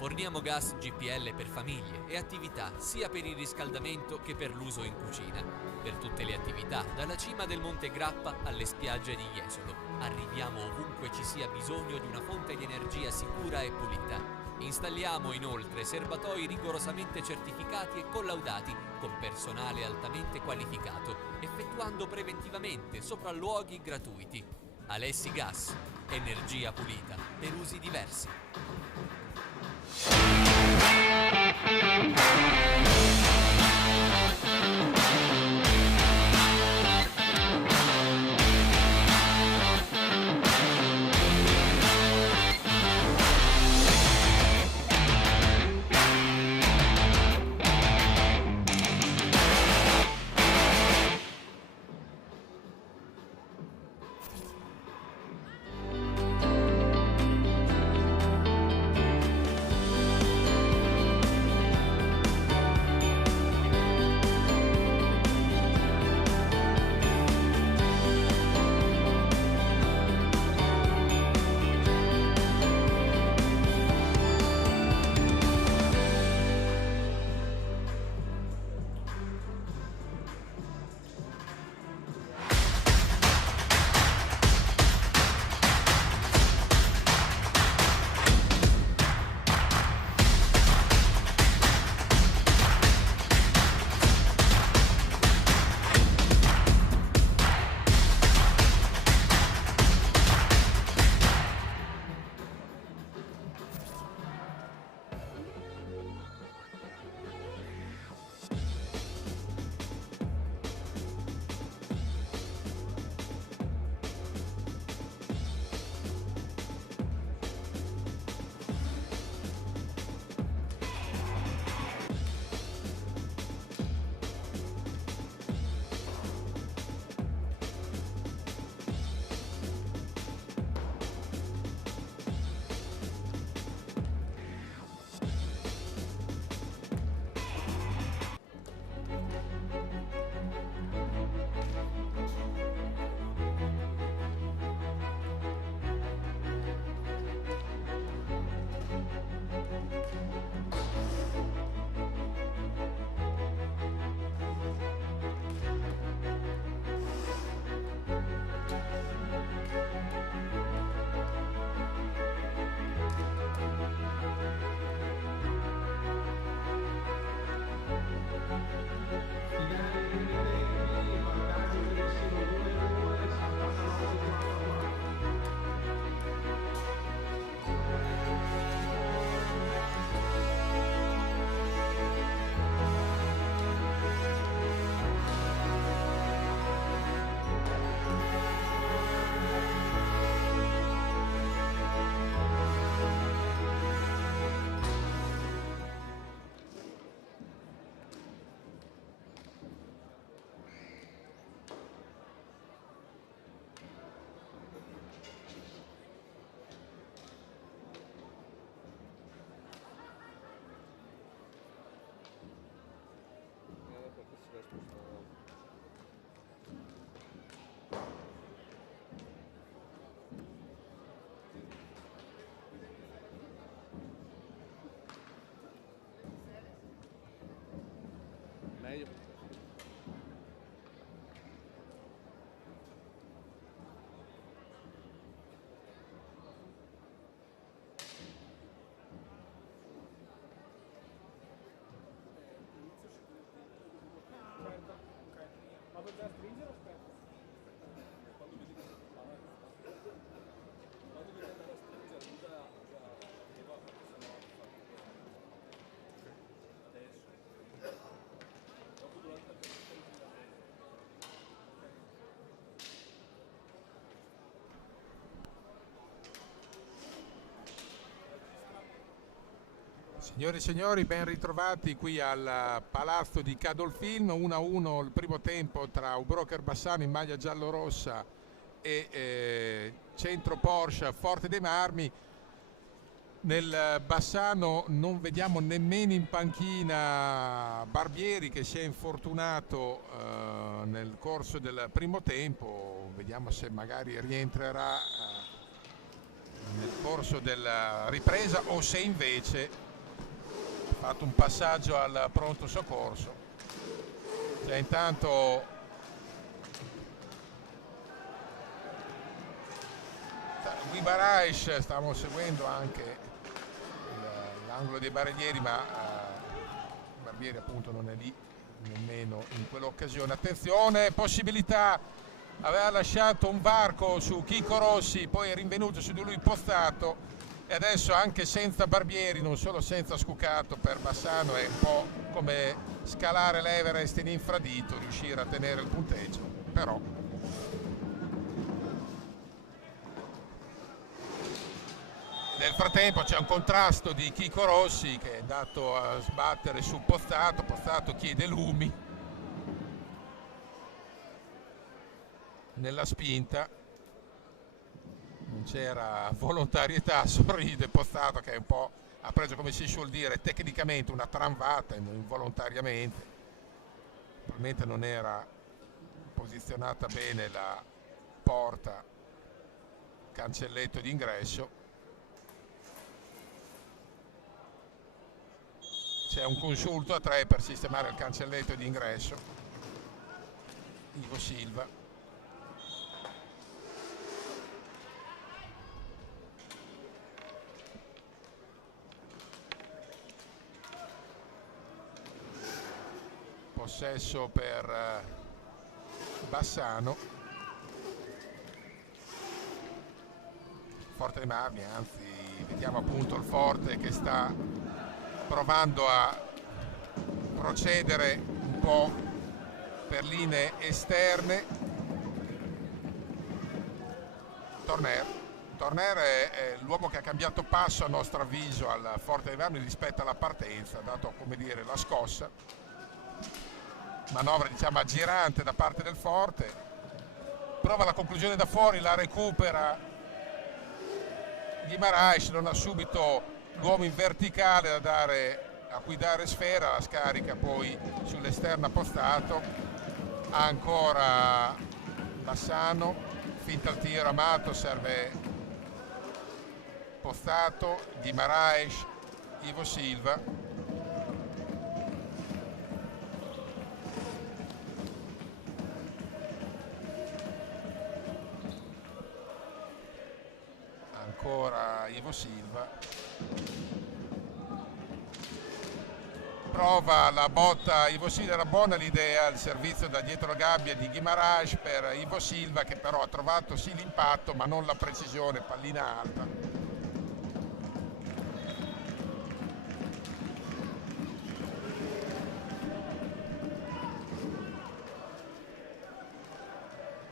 Forniamo gas GPL per famiglie e attività sia per il riscaldamento che per l'uso in cucina. Per tutte le attività, dalla cima del Monte Grappa alle spiagge di Jesolo, arriviamo ovunque ci sia bisogno di una fonte di energia sicura e pulita. Installiamo inoltre serbatoi rigorosamente certificati e collaudati con personale altamente qualificato, effettuando preventivamente sopralluoghi gratuiti. Alessi Gas, energia pulita per usi diversi. Signore e signori, ben ritrovati qui al Palazzo di Cadolfin, 1-1 il primo tempo tra Ubroker Bassano in maglia giallorossa e Centro Porsche Forte dei Marmi. Nel Bassano non vediamo nemmeno in panchina Barbieri, che si è infortunato nel corso del primo tempo. Vediamo se magari rientrerà nel corso della ripresa o se invece fatto un passaggio al pronto soccorso. Cioè, intanto Guimaraes, stavamo seguendo anche l'angolo dei barrieri, ma Barbieri appunto non è lì nemmeno in quell'occasione. Attenzione, possibilità, aveva lasciato un varco su Chico Rossi, poi è rinvenuto su di lui Pozzato, e adesso anche senza Barbieri, non solo senza Scucato, per Bassano è un po' come scalare l'Everest in infradito, riuscire a tenere il punteggio. Però nel frattempo c'è un contrasto di Chico Rossi che è andato a sbattere su Pozzato. Pozzato chiede lumi nella spinta, non c'era volontarietà, sorride Pozzato che è un po' ha preso, come si suol dire tecnicamente, una tramvata involontariamente. Probabilmente non era posizionata bene la porta cancelletto d'ingresso. C'è un consulto a 3 per sistemare il cancelletto d'ingresso. Ivo Silva. Possesso per Bassano. Forte dei Marmi, anzi vediamo appunto il Forte che sta provando a procedere un po' per linee esterne. Torner è l'uomo che ha cambiato passo a nostro avviso al Forte dei Marmi rispetto alla partenza, ha dato, come dire, la scossa. Manovra diciamo aggirante da parte del Forte, prova la conclusione da fuori, la recupera Guimaraes, non ha subito l'uomo in verticale a cui dare sfera, la scarica poi sull'esterna Pozzato. Ancora Bassano, finta il tiro, Amato, serve Pozzato, Guimaraes, Ivo Silva. Ancora Ivo Silva. Prova la botta Ivo Silva, era buona l'idea, il servizio da dietro la gabbia di Guimaraes per Ivo Silva, che però ha trovato sì l'impatto ma non la precisione, pallina alta.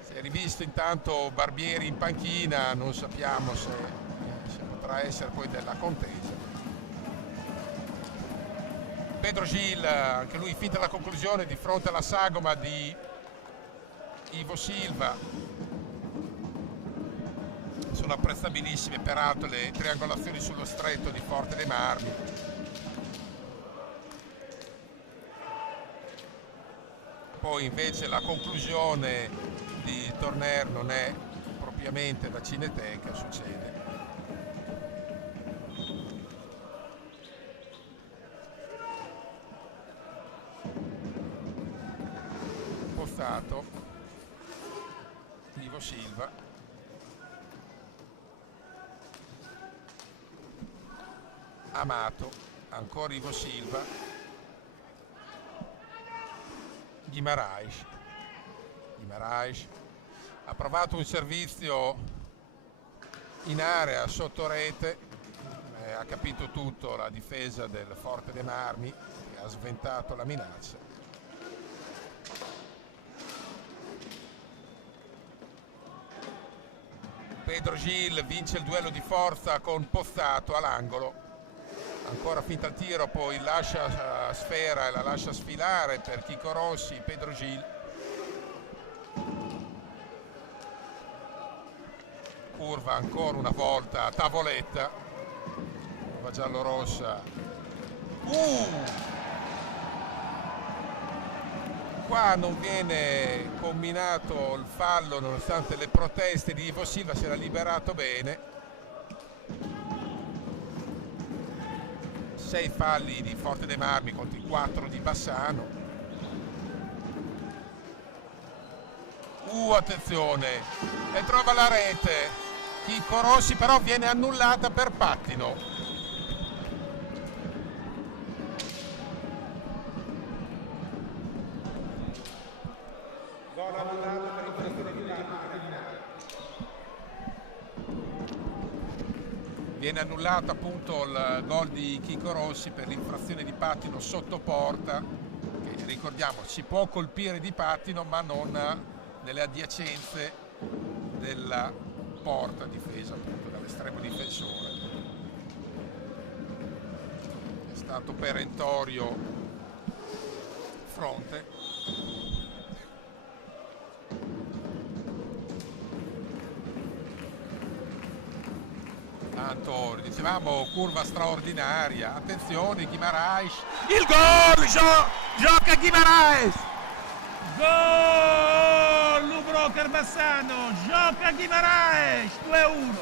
Si è rivisto intanto Barbieri in panchina, non sappiamo se potrà essere poi della contesa. Pedro Gil, anche lui finta la conclusione di fronte alla sagoma di Ivo Silva. Sono apprezzabilissime peraltro le triangolazioni sullo stretto di Forte dei Marmi. Poi invece la conclusione di Torner non è propriamente da cineteca, succede. Pozzato, Ivo Silva, Amato, ancora Ivo Silva, Guimaraes ha provato un servizio in area sotto rete, ha capito tutto la difesa del Forte dei Marmi che ha sventato la minaccia. Pedro Gil vince il duello di forza con Pozzato all'angolo, ancora finta il tiro, poi lascia sfera e la lascia sfilare per Chico Rossi. Pedro Gil, curva ancora una volta, tavoletta, va giallorossa, qua non viene combinato il fallo nonostante le proteste di Ivo Silva, si era liberato bene. 6 falli di Forte dei Marmi contro i 4 di Bassano. Attenzione, e trova la rete Chicco Rossi, però viene annullata per pattino. Gol annullato per infrazione di pattino. Viene annullato appunto il gol di Chicco Rossi per l'infrazione di pattino sotto porta, che ricordiamo si può colpire di pattino ma non nelle adiacenze della porta difesa appunto dall'estremo difensore. È stato perentorio Fronte. Tanto dicevamo curva straordinaria, attenzione Guimaraes, il gol, gioca Guimaraes, gol Lubrocher Bassano, gioca Guimaraes, 2-1.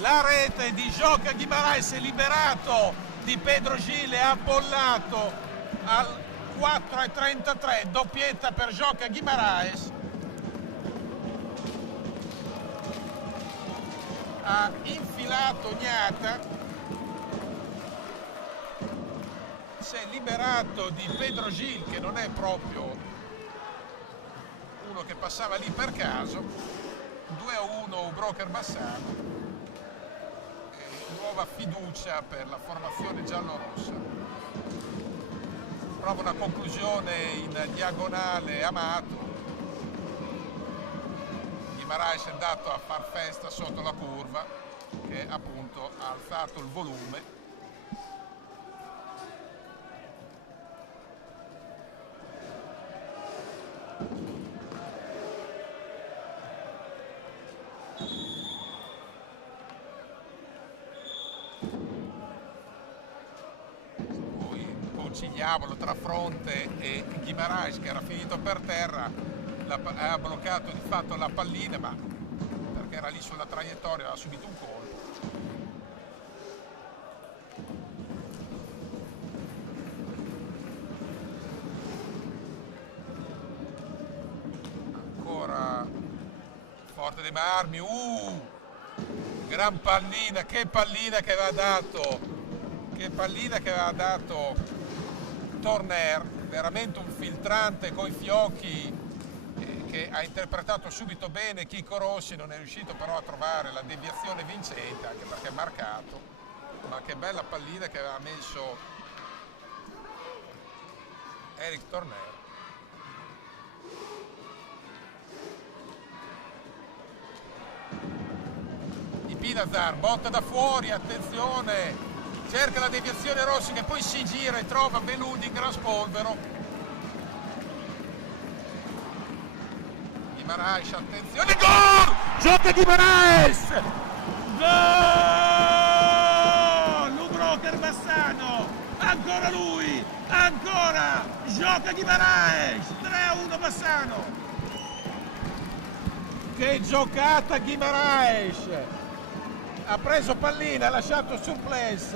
La rete di Gioca Guimaraes è liberato di Pedro Gile, ha bollato al 4:33, doppietta per Gioca Guimaraes. Ha infilato Gnata, si è liberato di Pedro Gil, che non è proprio uno che passava lì per caso. 2-1 Broker Bassano, nuova fiducia per la formazione giallorossa. Prova una conclusione in diagonale Amato. Guimaraes è andato a far festa sotto la curva, che appunto ha alzato il volume. Poi un conciliabolo tra Fronte e Guimaraes, che era finito per terra. Ha bloccato di fatto la pallina, ma perché era lì sulla traiettoria, ha subito un colpo. Ancora Forte dei Marmi, gran pallina, che pallina che aveva dato Torner, veramente un filtrante coi fiocchi, che ha interpretato subito bene Chicco Rossi, non è riuscito però a trovare la deviazione vincente, anche perché è marcato. Ma che bella pallina che aveva messo Eric Torner. Di Pinazar, botta da fuori, attenzione, cerca la deviazione Rossi, che poi si gira e trova Beludi in gran spolvero. Guimaraes, attenzione, gol! Gioca Guimaraes! Gol! Lubrocher Bassano! Ancora lui! Ancora! Gioca Guimaraes! 3-1 Bassano! Che giocata Guimaraes! Ha preso pallina, ha lasciato surplus.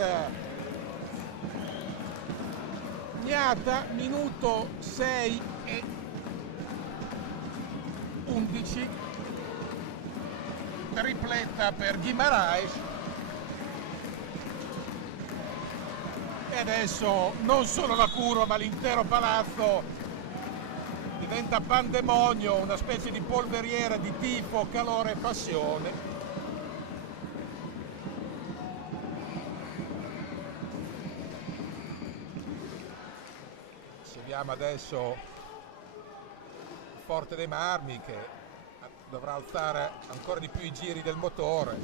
Gnata, minuto 6 e 11, tripletta per Guimaraes, e adesso non solo la curva ma l'intero palazzo diventa pandemonio, una specie di polveriera di tifo, calore e passione. Seguiamo adesso Forte dei Marmi, che dovrà alzare ancora di più i giri del motore.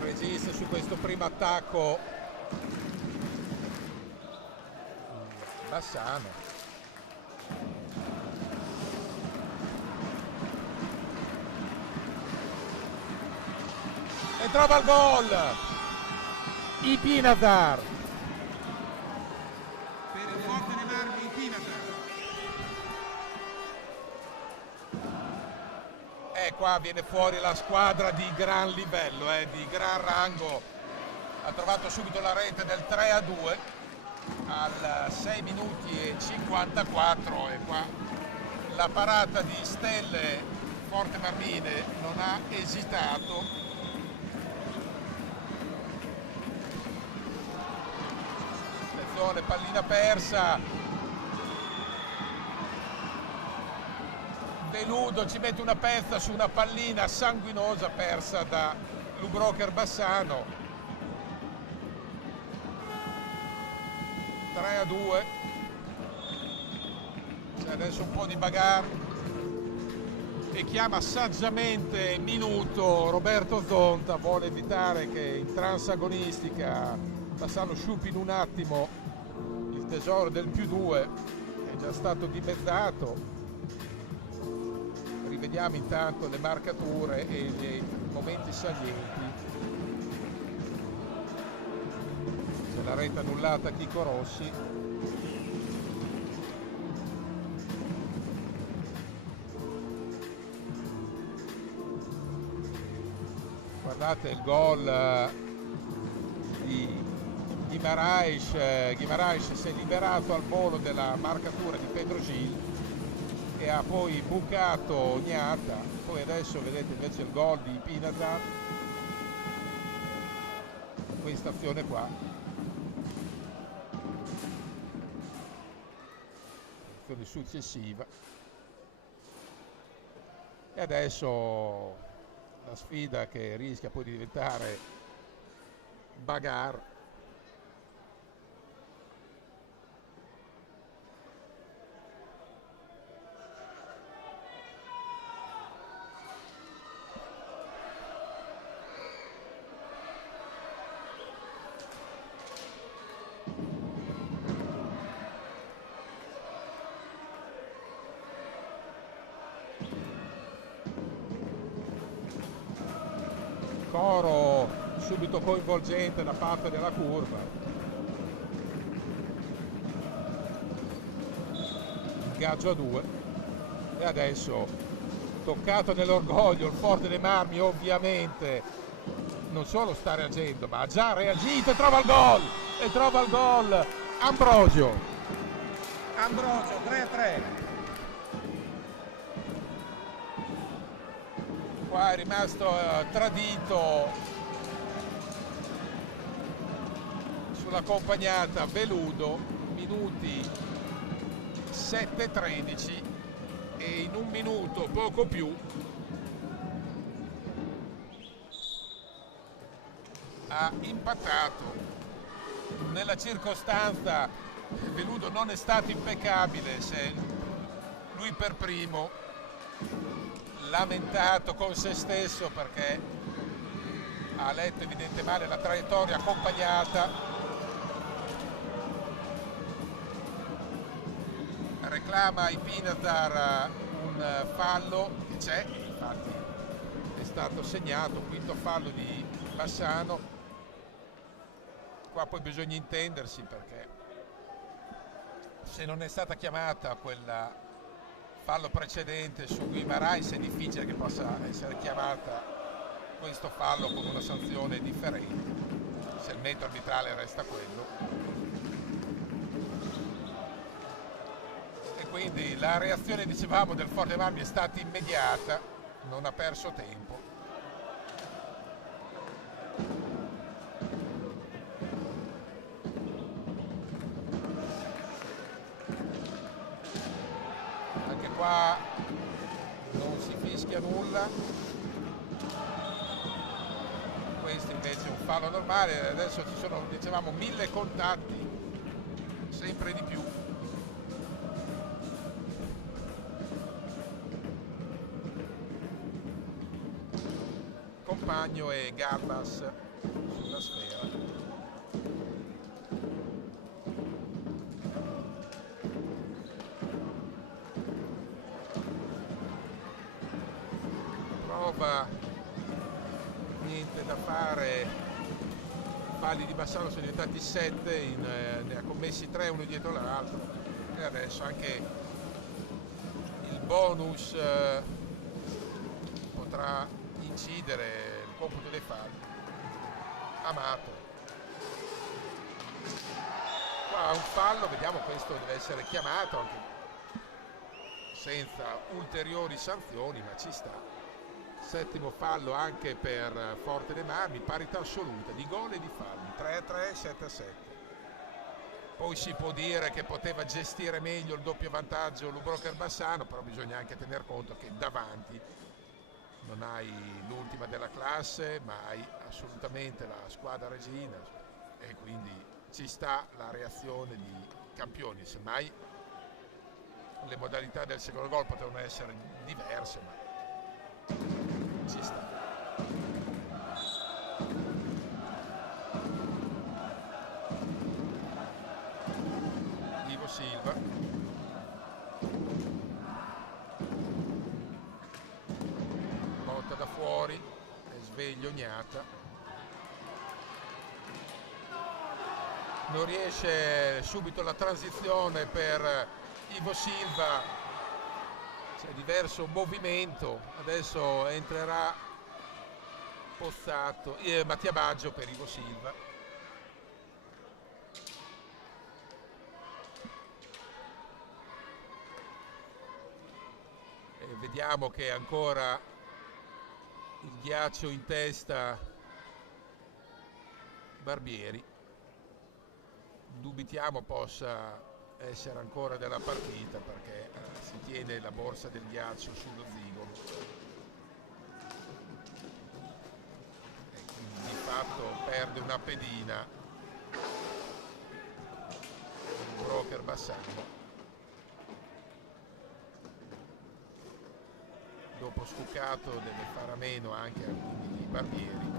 Resiste su questo primo attacco Bassano. E trova il gol Ipinazar. qua viene fuori la squadra di gran livello, di gran rango. Ha trovato subito la rete del 3-2 al 6 minuti e 54 e qua la parata di Stelle Forte Marmine non ha esitato. Attenzione, pallina persa. Deludo ci mette una pezza su una pallina sanguinosa persa da Lubrocher Bassano. 3-2. C'è adesso un po' di bagarre e chiama saggiamente minuto Roberto Zonta. Vuole evitare che in transagonistica Bassano sciupi in un attimo il tesoro del +2, è già stato dimezzato. Rivediamo intanto le marcature e i momenti salienti. C'è la rete annullata a Chico Rossi. Guardate il gol di Guimaraes si è liberato al volo della marcatura di Pedro Gil e ha poi bucato Gnata. Poi adesso vedete invece il gol di Pinatar, questa azione qua, azione successiva, e adesso la sfida che rischia poi di diventare bagarre. Coro subito coinvolgente da parte della curva. Ingaggio a 2 e adesso toccato nell'orgoglio il Forte dei Marmi, ovviamente non solo sta reagendo ma ha già reagito e trova il gol Ambrogio 3-3. Qua è rimasto tradito sulla compagnata Veludo, minuti 7-13 e in un minuto poco più ha impattato. Nella circostanza Veludo non è stato impeccabile, se lui per primo lamentato con se stesso perché ha letto evidentemente male la traiettoria accompagnata. Reclama ai Pinatar un fallo che c'è, infatti è stato segnato, un quinto fallo di Bassano. Qua poi bisogna intendersi perché se non è stata chiamata quella fallo precedente su Guimaraes è difficile che possa essere chiamata questo fallo con una sanzione differente, se il metro arbitrale resta quello. E quindi la reazione, dicevamo, del Forte Marmi è stata immediata, non ha perso tempo. Qua non si fischia nulla, questo invece è un fallo normale. Adesso ci sono, dicevamo, 1000 contatti, sempre di più. Compagno e Garbas sulla sfera. Niente da fare, falli di Bassano sono diventati 7, ne ha commessi 3 uno dietro l'altro e adesso anche il bonus potrà incidere il computo dei falli. Amato, qua un fallo, vediamo, questo deve essere chiamato anche senza ulteriori sanzioni, ma ci sta. Settimo fallo anche per Forte dei Marmi, parità assoluta di gol e di falli, 3-3, 7-7. Poi si può dire che poteva gestire meglio il doppio vantaggio Lubrocher Bassano, però bisogna anche tener conto che davanti non hai l'ultima della classe, ma hai assolutamente la squadra regina, e quindi ci sta la reazione di campioni. Semmai le modalità del secondo gol potevano essere diverse, ma ci sta. Ivo Silva, botta da fuori e sveglio Gnata, non riesce subito la transizione per Ivo Silva, c'è diverso movimento, adesso entrerà Pozzato, Mattia Baggio per Ivo Silva. E vediamo che ancora il ghiaccio in testa Barbieri, dubitiamo possa essere ancora della partita perché si tiene la borsa del ghiaccio sullo zigolo e quindi di fatto perde una pedina il Broker Bassano. Dopo Scuccato deve fare a meno anche quindi di Barbieri.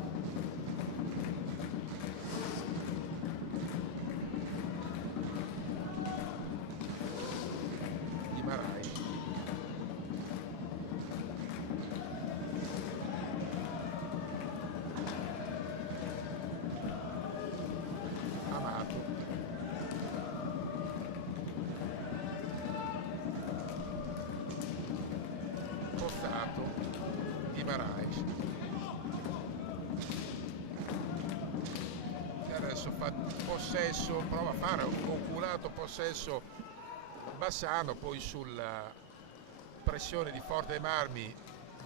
Possesso, prova a fare un oculato possesso Bassano, poi sulla pressione di Forte dei Marmi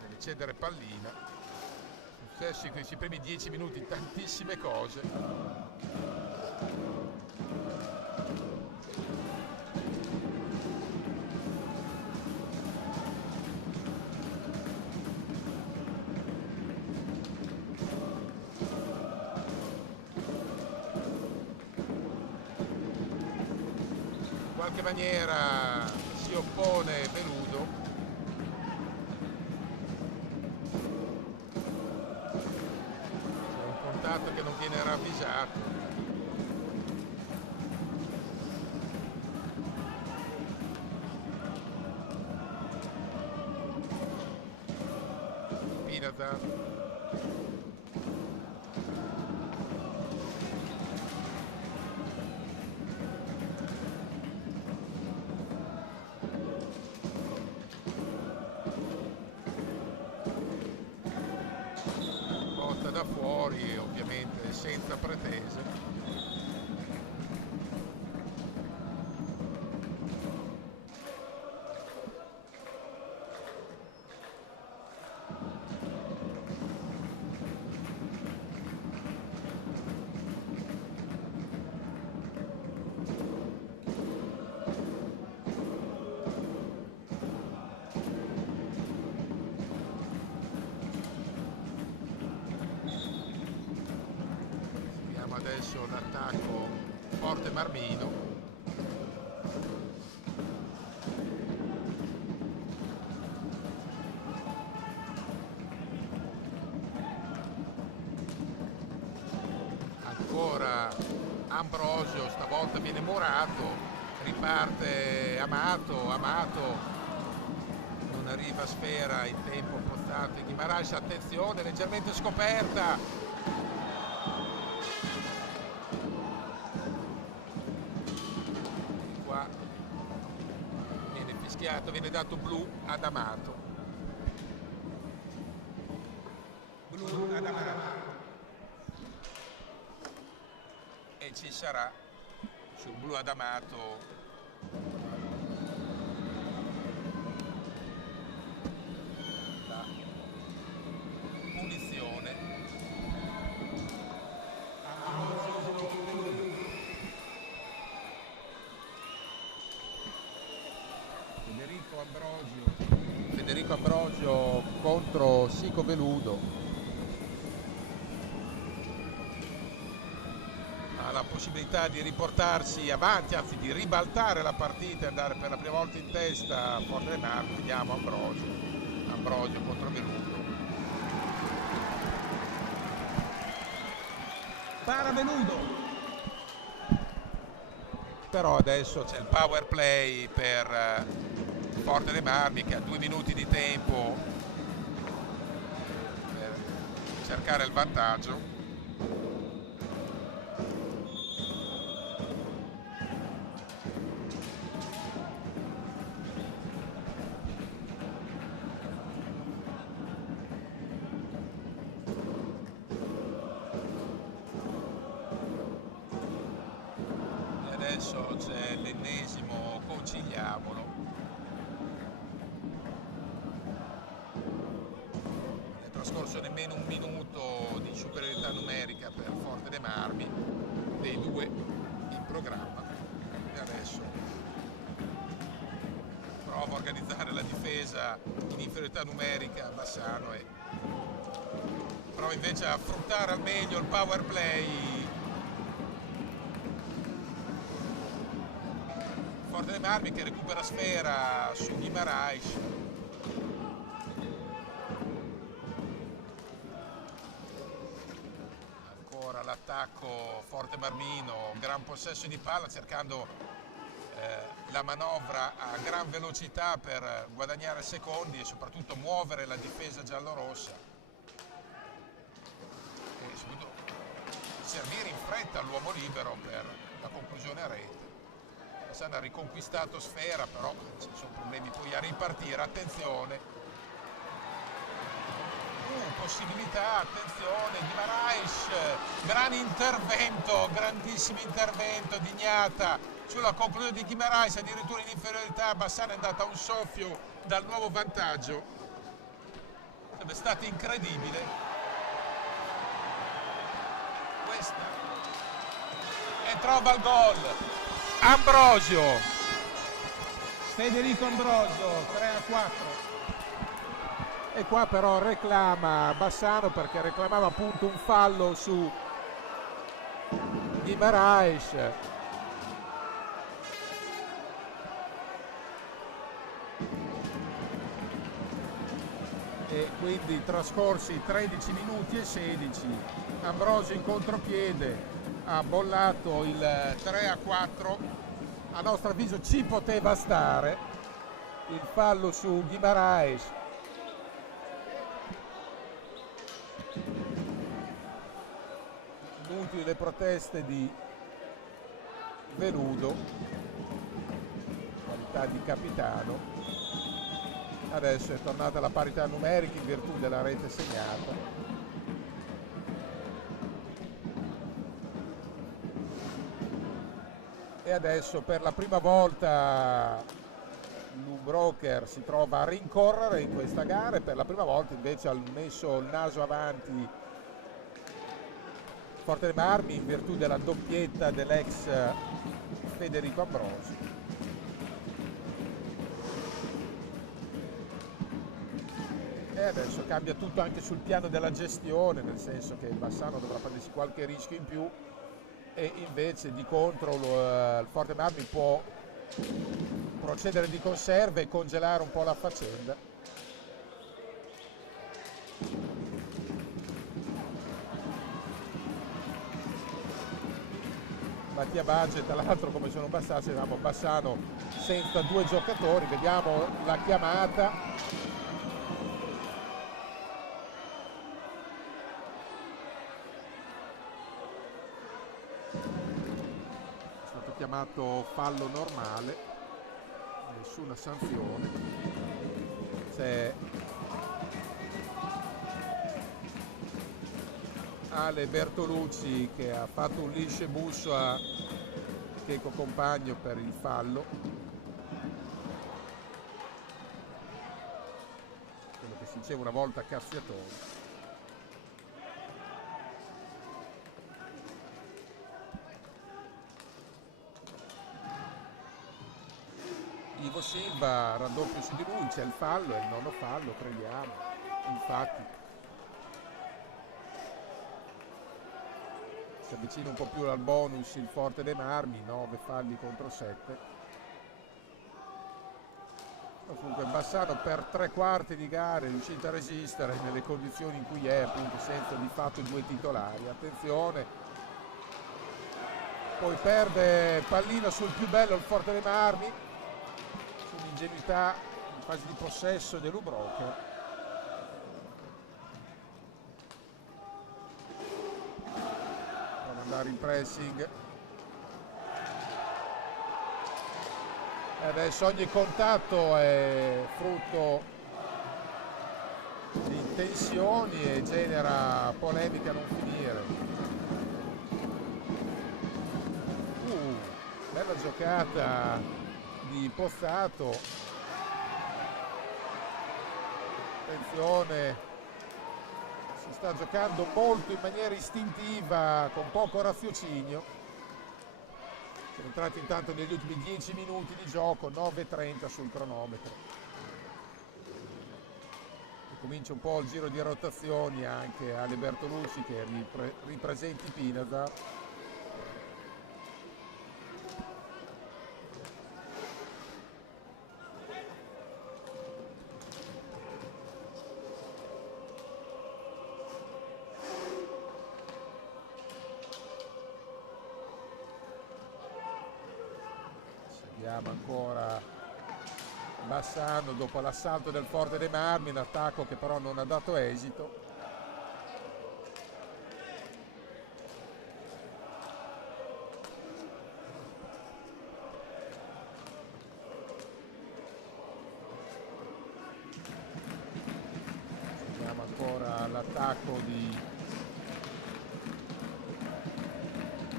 deve cedere pallina. Successo in questi primi 10 minuti tantissime cose. In qualche maniera si oppone Veludo, c'è un contatto che non viene ravvisato. Pinata, da fuori, ovviamente senza pretese. Adesso l'attacco Forte Marmino, ancora Ambrosio, stavolta viene murato, riparte Amato, non arriva a sfera in tempo. Pozzato, Guimaraes, attenzione, leggermente scoperta. Viene fischiato, viene dato blu ad Amato. e ci sarà sul blu adamato la punizione. Federico Ambrosio contro Sico Veludo. Ha la possibilità di riportarsi avanti, anzi di ribaltare la partita e andare per la prima volta in testa a Forte dei Marmi. Vediamo Ambrosio contro Veludo. Para Veludo. Però adesso c'è il power play per Forte dei Marmi, che ha 2 minuti di tempo per cercare il vantaggio. E adesso c'è l'ennesimo conciliabolo. Trascorso nemmeno un minuto di superiorità numerica per Forte dei Marmi, dei due in programma. E adesso prova a organizzare la difesa in inferiorità numerica Bassano e prova invece a fruttare al meglio il power play. Forte dei Marmi che recupera sfera su Guimarães. L'attacco Forte Marmino, gran possesso di palla, cercando la manovra a gran velocità per guadagnare secondi e soprattutto muovere la difesa giallorossa e soprattutto servire in fretta l'uomo libero per la conclusione a rete. Bassano ha riconquistato sfera, però ci sono problemi poi a ripartire. Attenzione, possibilità, attenzione, Guimarães, gran intervento, grandissimo intervento di Gnata sulla conclusione di Guimarães, addirittura in inferiorità. Bassano è andata a un soffio dal nuovo vantaggio, è stato incredibile questa, e trova il gol Ambrosio, Federico Ambrosio, 3-4. E qua però reclama Bassano, perché reclamava appunto un fallo su Guimarães. E quindi trascorsi 13 minuti e 16, Ambrosio in contropiede ha bollato il 3-4. A nostro avviso ci poteva stare il fallo su Guimarães. Inutili le proteste di Veludo, qualità di capitano. Adesso è tornata la parità numerica in virtù della rete segnata. E adesso per la prima volta Lubroker si trova a rincorrere in questa gara, e per la prima volta invece ha messo il naso avanti Forte dei Marmi in virtù della doppietta dell'ex Federico Ambrosio. E adesso cambia tutto anche sul piano della gestione, nel senso che Bassano dovrà prendersi qualche rischio in più e invece di contro il Forte dei Marmi può procedere di conserva e congelare un po' la faccenda. Mattia Bagge, tra l'altro, come sono passati, avevamo Bassano senza 2 giocatori. Vediamo la chiamata. È stato chiamato fallo normale, nessuna sanzione. C'è Ale Bertolucci che ha fatto un lisce busso a Checo Compagno per il fallo, quello che si diceva una volta cazziatore. Ivo Silva raddoppio su di lui, c'è il fallo, è il nono fallo, crediamo, infatti si avvicina un po' più al bonus il Forte dei Marmi, 9 falli contro 7. Comunque Bassano per 3/4 di gare è riuscito a resistere nelle condizioni in cui è, appunto senza di fatto due titolari. Attenzione, poi perde pallino sul più bello il Forte dei Marmi, sull'ingenuità in fase di possesso dell'Ubroker. Andare in pressing e adesso ogni contatto è frutto di tensioni e genera polemica a non finire. Bella giocata di Pozzato, attenzione, si sta giocando molto in maniera istintiva, con poco raziocinio. Siamo entrati intanto negli ultimi 10 minuti di gioco, 9:30 sul cronometro. E comincia un po' il giro di rotazioni anche alle Bertolucci che ripresenti Pinazar. Ancora Bassano dopo l'assalto del Forte dei Marmi, un attacco che però non ha dato esito. Vediamo ancora l'attacco di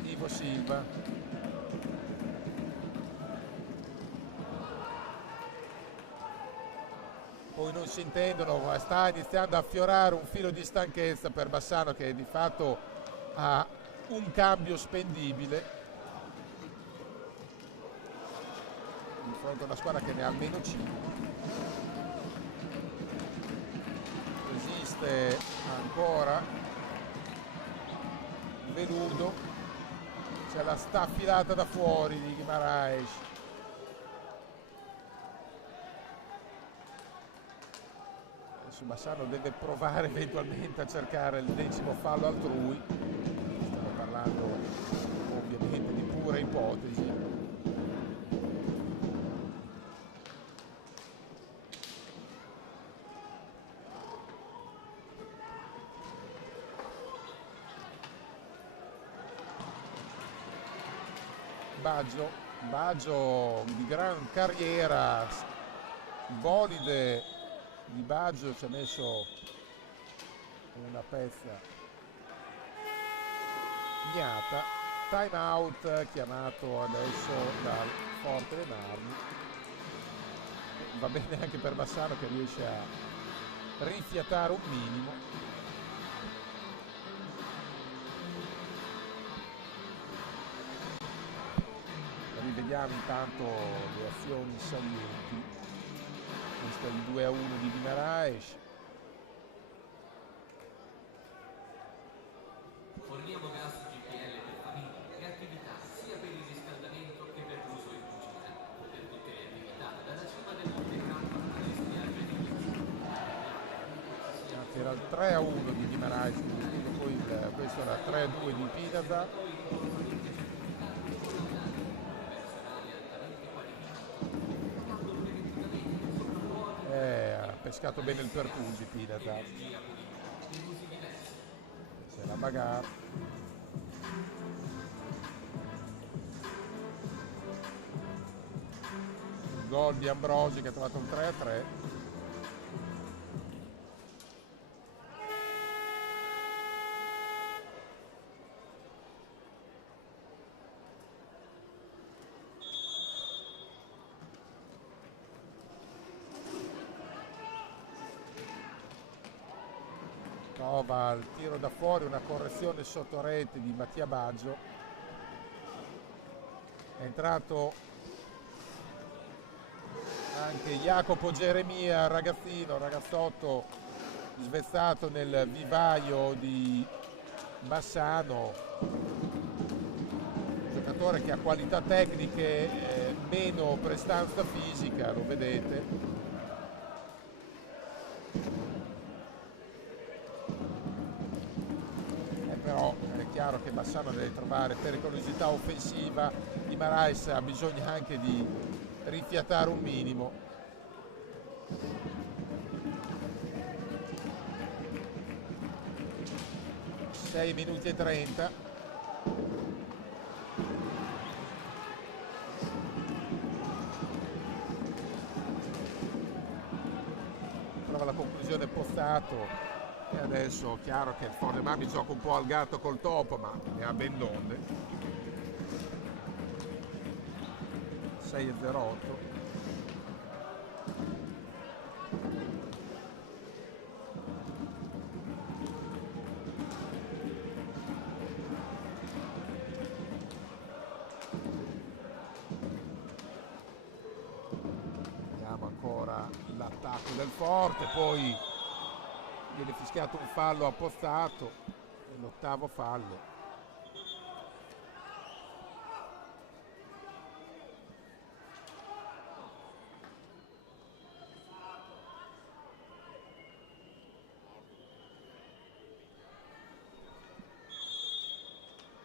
Ivo Silva. Poi non si intendono, ma sta iniziando a affiorare un filo di stanchezza per Bassano che di fatto ha un cambio spendibile di fronte a una squadra che ne ha almeno 5. Resiste ancora Venudo, c'è la staffilata da fuori di Guimaraes. Bassano deve provare eventualmente a cercare il 10° fallo altrui, stiamo parlando ovviamente di pura ipotesi. Baggio di gran carriera, bolide di Baggio ci ha messo una pezza gnata. Time out chiamato adesso dal Forte dei Marmi. Va bene anche per Bassano che riesce a rifiatare un minimo. Rivediamo intanto le azioni salienti. Questo è il 2-1 di Guimaraes. Forniamo gas GPL per famiglie e attività sia per il riscaldamento che per l'uso in cucina. Per tutte le attività, dalla cima del Monte Grappa alle spiagge di Chiesa. Anzi, era il 3-1 di Guimaraes, poi questo era 3-2 di Pinazar. Ha pescato bene il Pertusi Pinazar. C'è la bagarre. Il gol di Ambrosi che ha trovato un 3-3. Prova il tiro da fuori, una correzione sotto rete di Mattia Baggio. È entrato anche Jacopo Geremia, ragazzotto svezzato nel vivaio di Bassano, giocatore che ha qualità tecniche, meno prestanza fisica, lo vedete. Però è chiaro che Bassano deve trovare pericolosità offensiva, Di Marais ha bisogno anche di rifiatare un minimo. Sei minuti e 30. Prova la conclusione Pozzato. E adesso è chiaro che il Forte dei Marmi gioca un po' al gatto col topo, ma ne ha ben donde. 6-0-8. Vediamo ancora l'attacco del Forte, poi viene fischiato un fallo a Pozzato, l'ottavo fallo.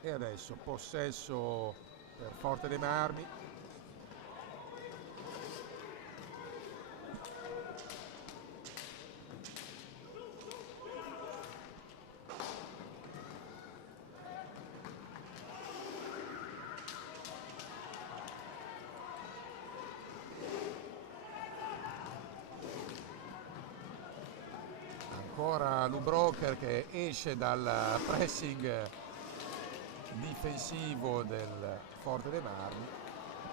E adesso possesso per Forte dei Marmi. Ancora Lubroker che esce dal pressing difensivo del Forte dei Marmi,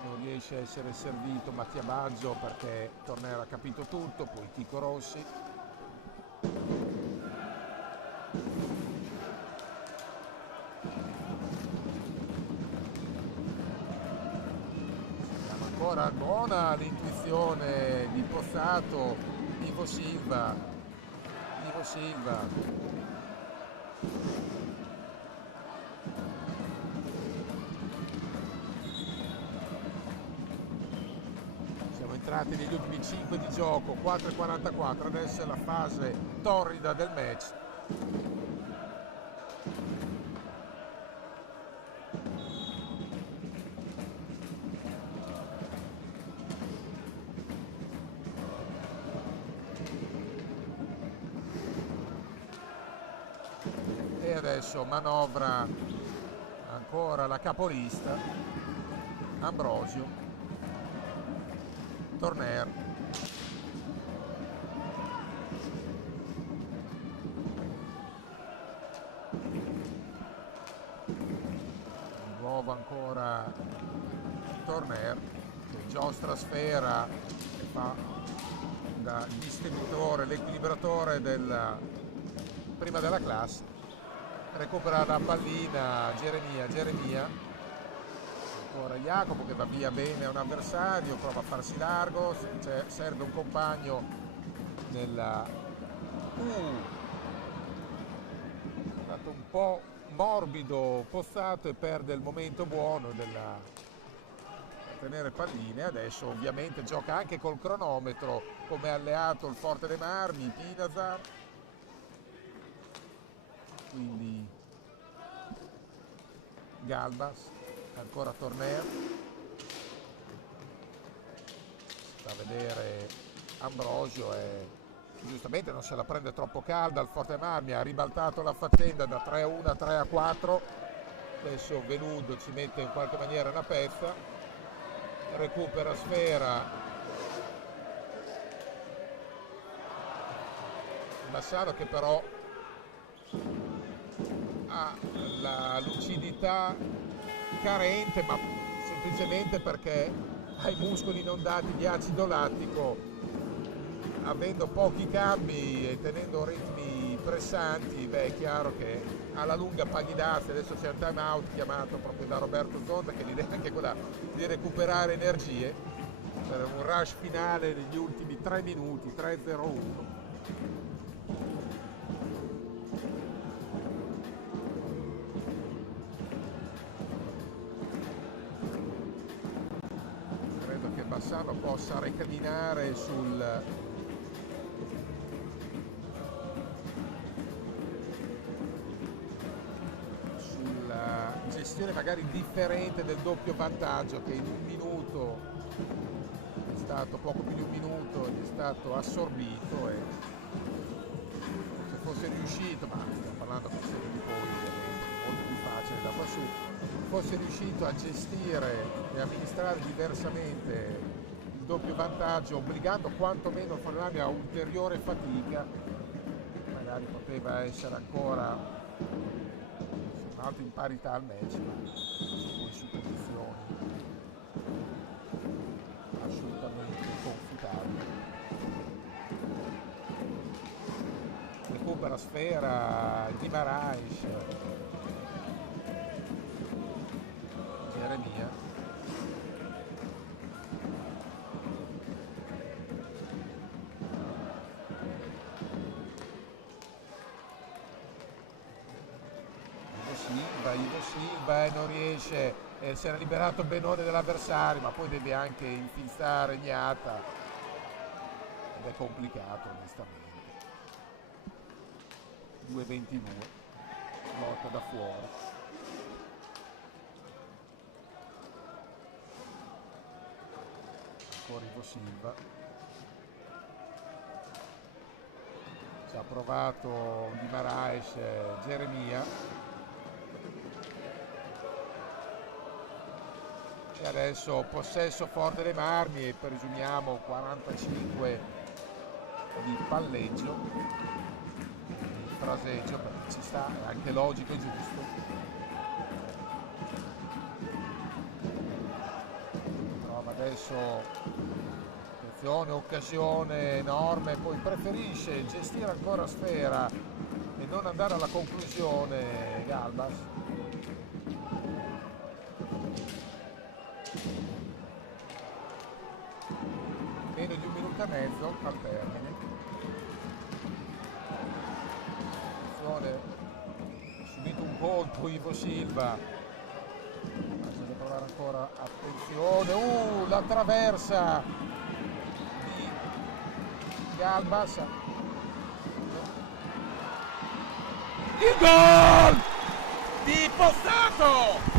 non riesce a essere servito Mattia Baggio perché Tornero ha capito tutto, poi Chico Rossi. Ancora buona l'intuizione di Pozzato, Ivo Silva. Siamo entrati negli ultimi 5 di gioco, 4:44, adesso è la fase torrida del match. E adesso manovra ancora la capolista Ambrosio, Torner, di nuovo ancora Torner che giostra sfera e fa da distributore, l'equilibratore prima della classe. Recupera la pallina Geremia, ancora Jacopo che va via bene a un avversario, prova a farsi largo, serve un compagno nella è stato un po' morbido Pozzato e perde il momento buono per tenere palline. Adesso ovviamente gioca anche col cronometro come alleato il Forte dei Marmi, Pinazar. Quindi Galbas, ancora Torner, si fa vedere Ambrosio e giustamente non se la prende troppo calda il Forte Marmi, ha ribaltato la faccenda da 3-1 a 3-4, adesso Venudo ci mette in qualche maniera una pezza, recupera sfera, Bassano che però ha la lucidità carente, ma semplicemente perché ha i muscoli inondati di acido lattico, avendo pochi cambi e tenendo ritmi pressanti, beh, è chiaro che alla lunga paghi dazi. Adesso c'è un time out chiamato proprio da Roberto Zonta, che l'idea è anche quella di recuperare energie per un rush finale negli ultimi 3 minuti, 3:01. Credo che Bassano possa recamminare sulla gestione magari differente del doppio vantaggio, che in un minuto è stato, poco più di un minuto, è stato assorbito, e se fosse riuscito, ma stiamo parlando con serie di poi molto più facile da qua su, fosse riuscito a gestire e amministrare diversamente il doppio vantaggio, obbligando quantomeno il Forlanami a ulteriore fatica, magari poteva essere ancora in parità al match, ma poi su posizioni assolutamente confutabili. Recupera sfera Guimaraes, Geremia. Ivo Silva non riesce, si era liberato benone dell'avversario, ma poi deve anche infilzare Gnata ed è complicato onestamente. 2:22, lotta da fuori. Ancora Ivo Silva, ci ha provato Guimaraes, Geremia. E adesso possesso forte delle Marmi, presumiamo 45 di palleggio, di fraseggio, perché ci sta, è anche logico e giusto. Trova adesso, attenzione, occasione enorme, poi preferisce gestire ancora sfera e non andare alla conclusione Galbas. Meno di un minuto e mezzo al termine. Attenzione, subito un colpo Ivo Silva, deve provare ancora, attenzione, la traversa di Galbas, il gol di Postato!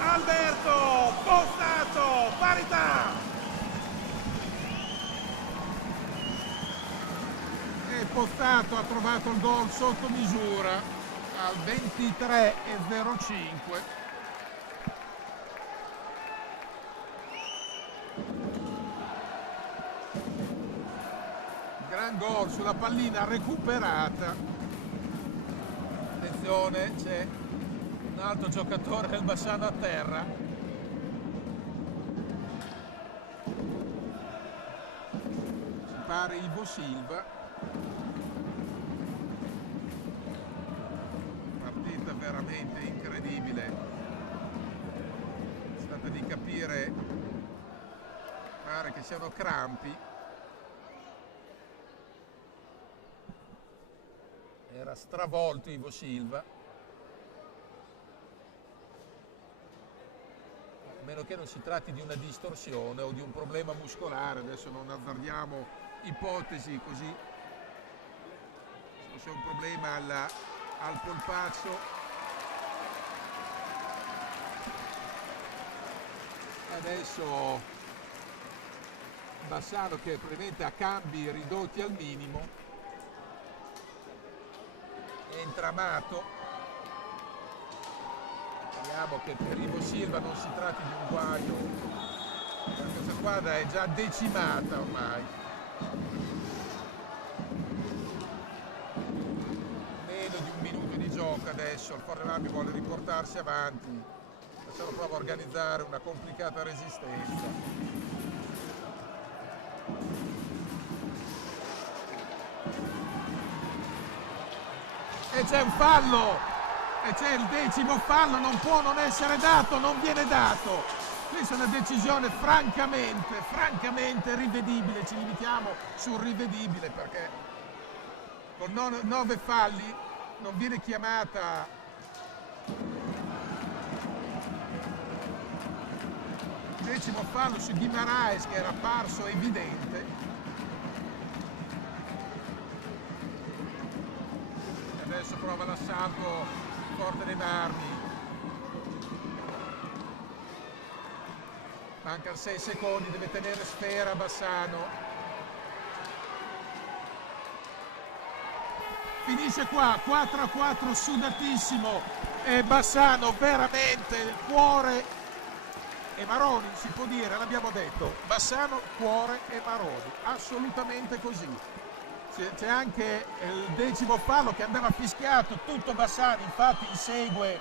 Alberto Postato, parità! E Postato ha trovato il gol sotto misura al 23:05. Gran gol sulla pallina recuperata. Attenzione, c'è un altro giocatore del Bassano a terra. Ci pare Ivo Silva. Partita veramente incredibile. Si tratta di capire, pare che siano crampi. Era stravolto Ivo Silva. A meno che non si tratti di una distorsione o di un problema muscolare, adesso non azzardiamo ipotesi così. Se c'è un problema al polpaccio. Adesso Bassano che probabilmente ha cambi ridotti al minimo. Entra Amato. Speriamo che per Ivo Silva non si tratti di un guaio, questa squadra è già decimata ormai. Meno di un minuto di gioco adesso, il Forlanami vuole riportarsi avanti, adesso prova a organizzare una complicata resistenza. c'è un fallo e c'è il 10° fallo, non può non essere dato, non viene dato. Questa è una decisione francamente rivedibile, ci limitiamo sul rivedibile perché con 9 falli non viene chiamata il 10° fallo su Guimaraes che era apparso evidente. E adesso prova l'assalto forte dei Marmi. Mancano 6 secondi, deve tenere sfera Bassano. Finisce qua, 4-4, sudatissimo. E Bassano veramente il cuore e Maroni, si può dire, l'abbiamo detto. Bassano, cuore e Maroni, assolutamente così. C'è anche il 10° fallo che andava fischiato, tutto Bassano, infatti insegue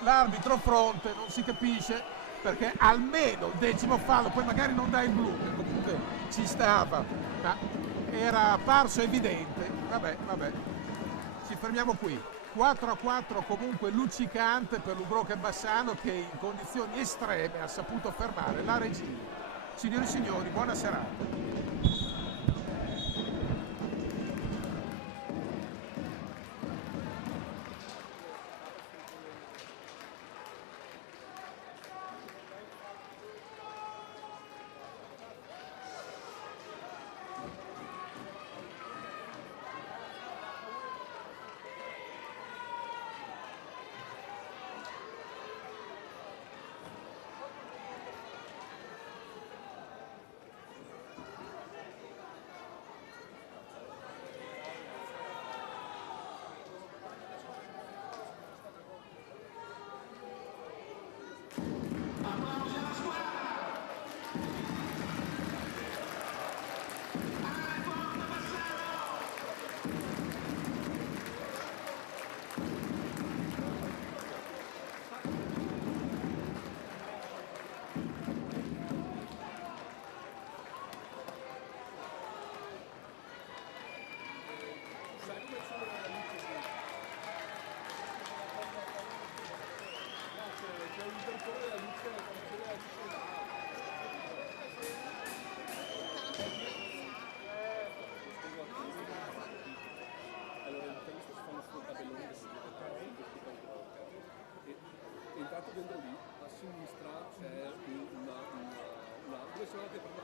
l'arbitro fronte, non si capisce. Perché almeno il 10° fallo, poi magari non dà il blu, che comunque ci stava, ma era apparso evidente. Vabbè, ci fermiamo qui. 4-4 comunque luccicante per Lubrocher Bassano che in condizioni estreme ha saputo fermare la regina. Signore e signori, buona serata. Entrato dentro lì, a sinistra c'è una dove sono andate proprio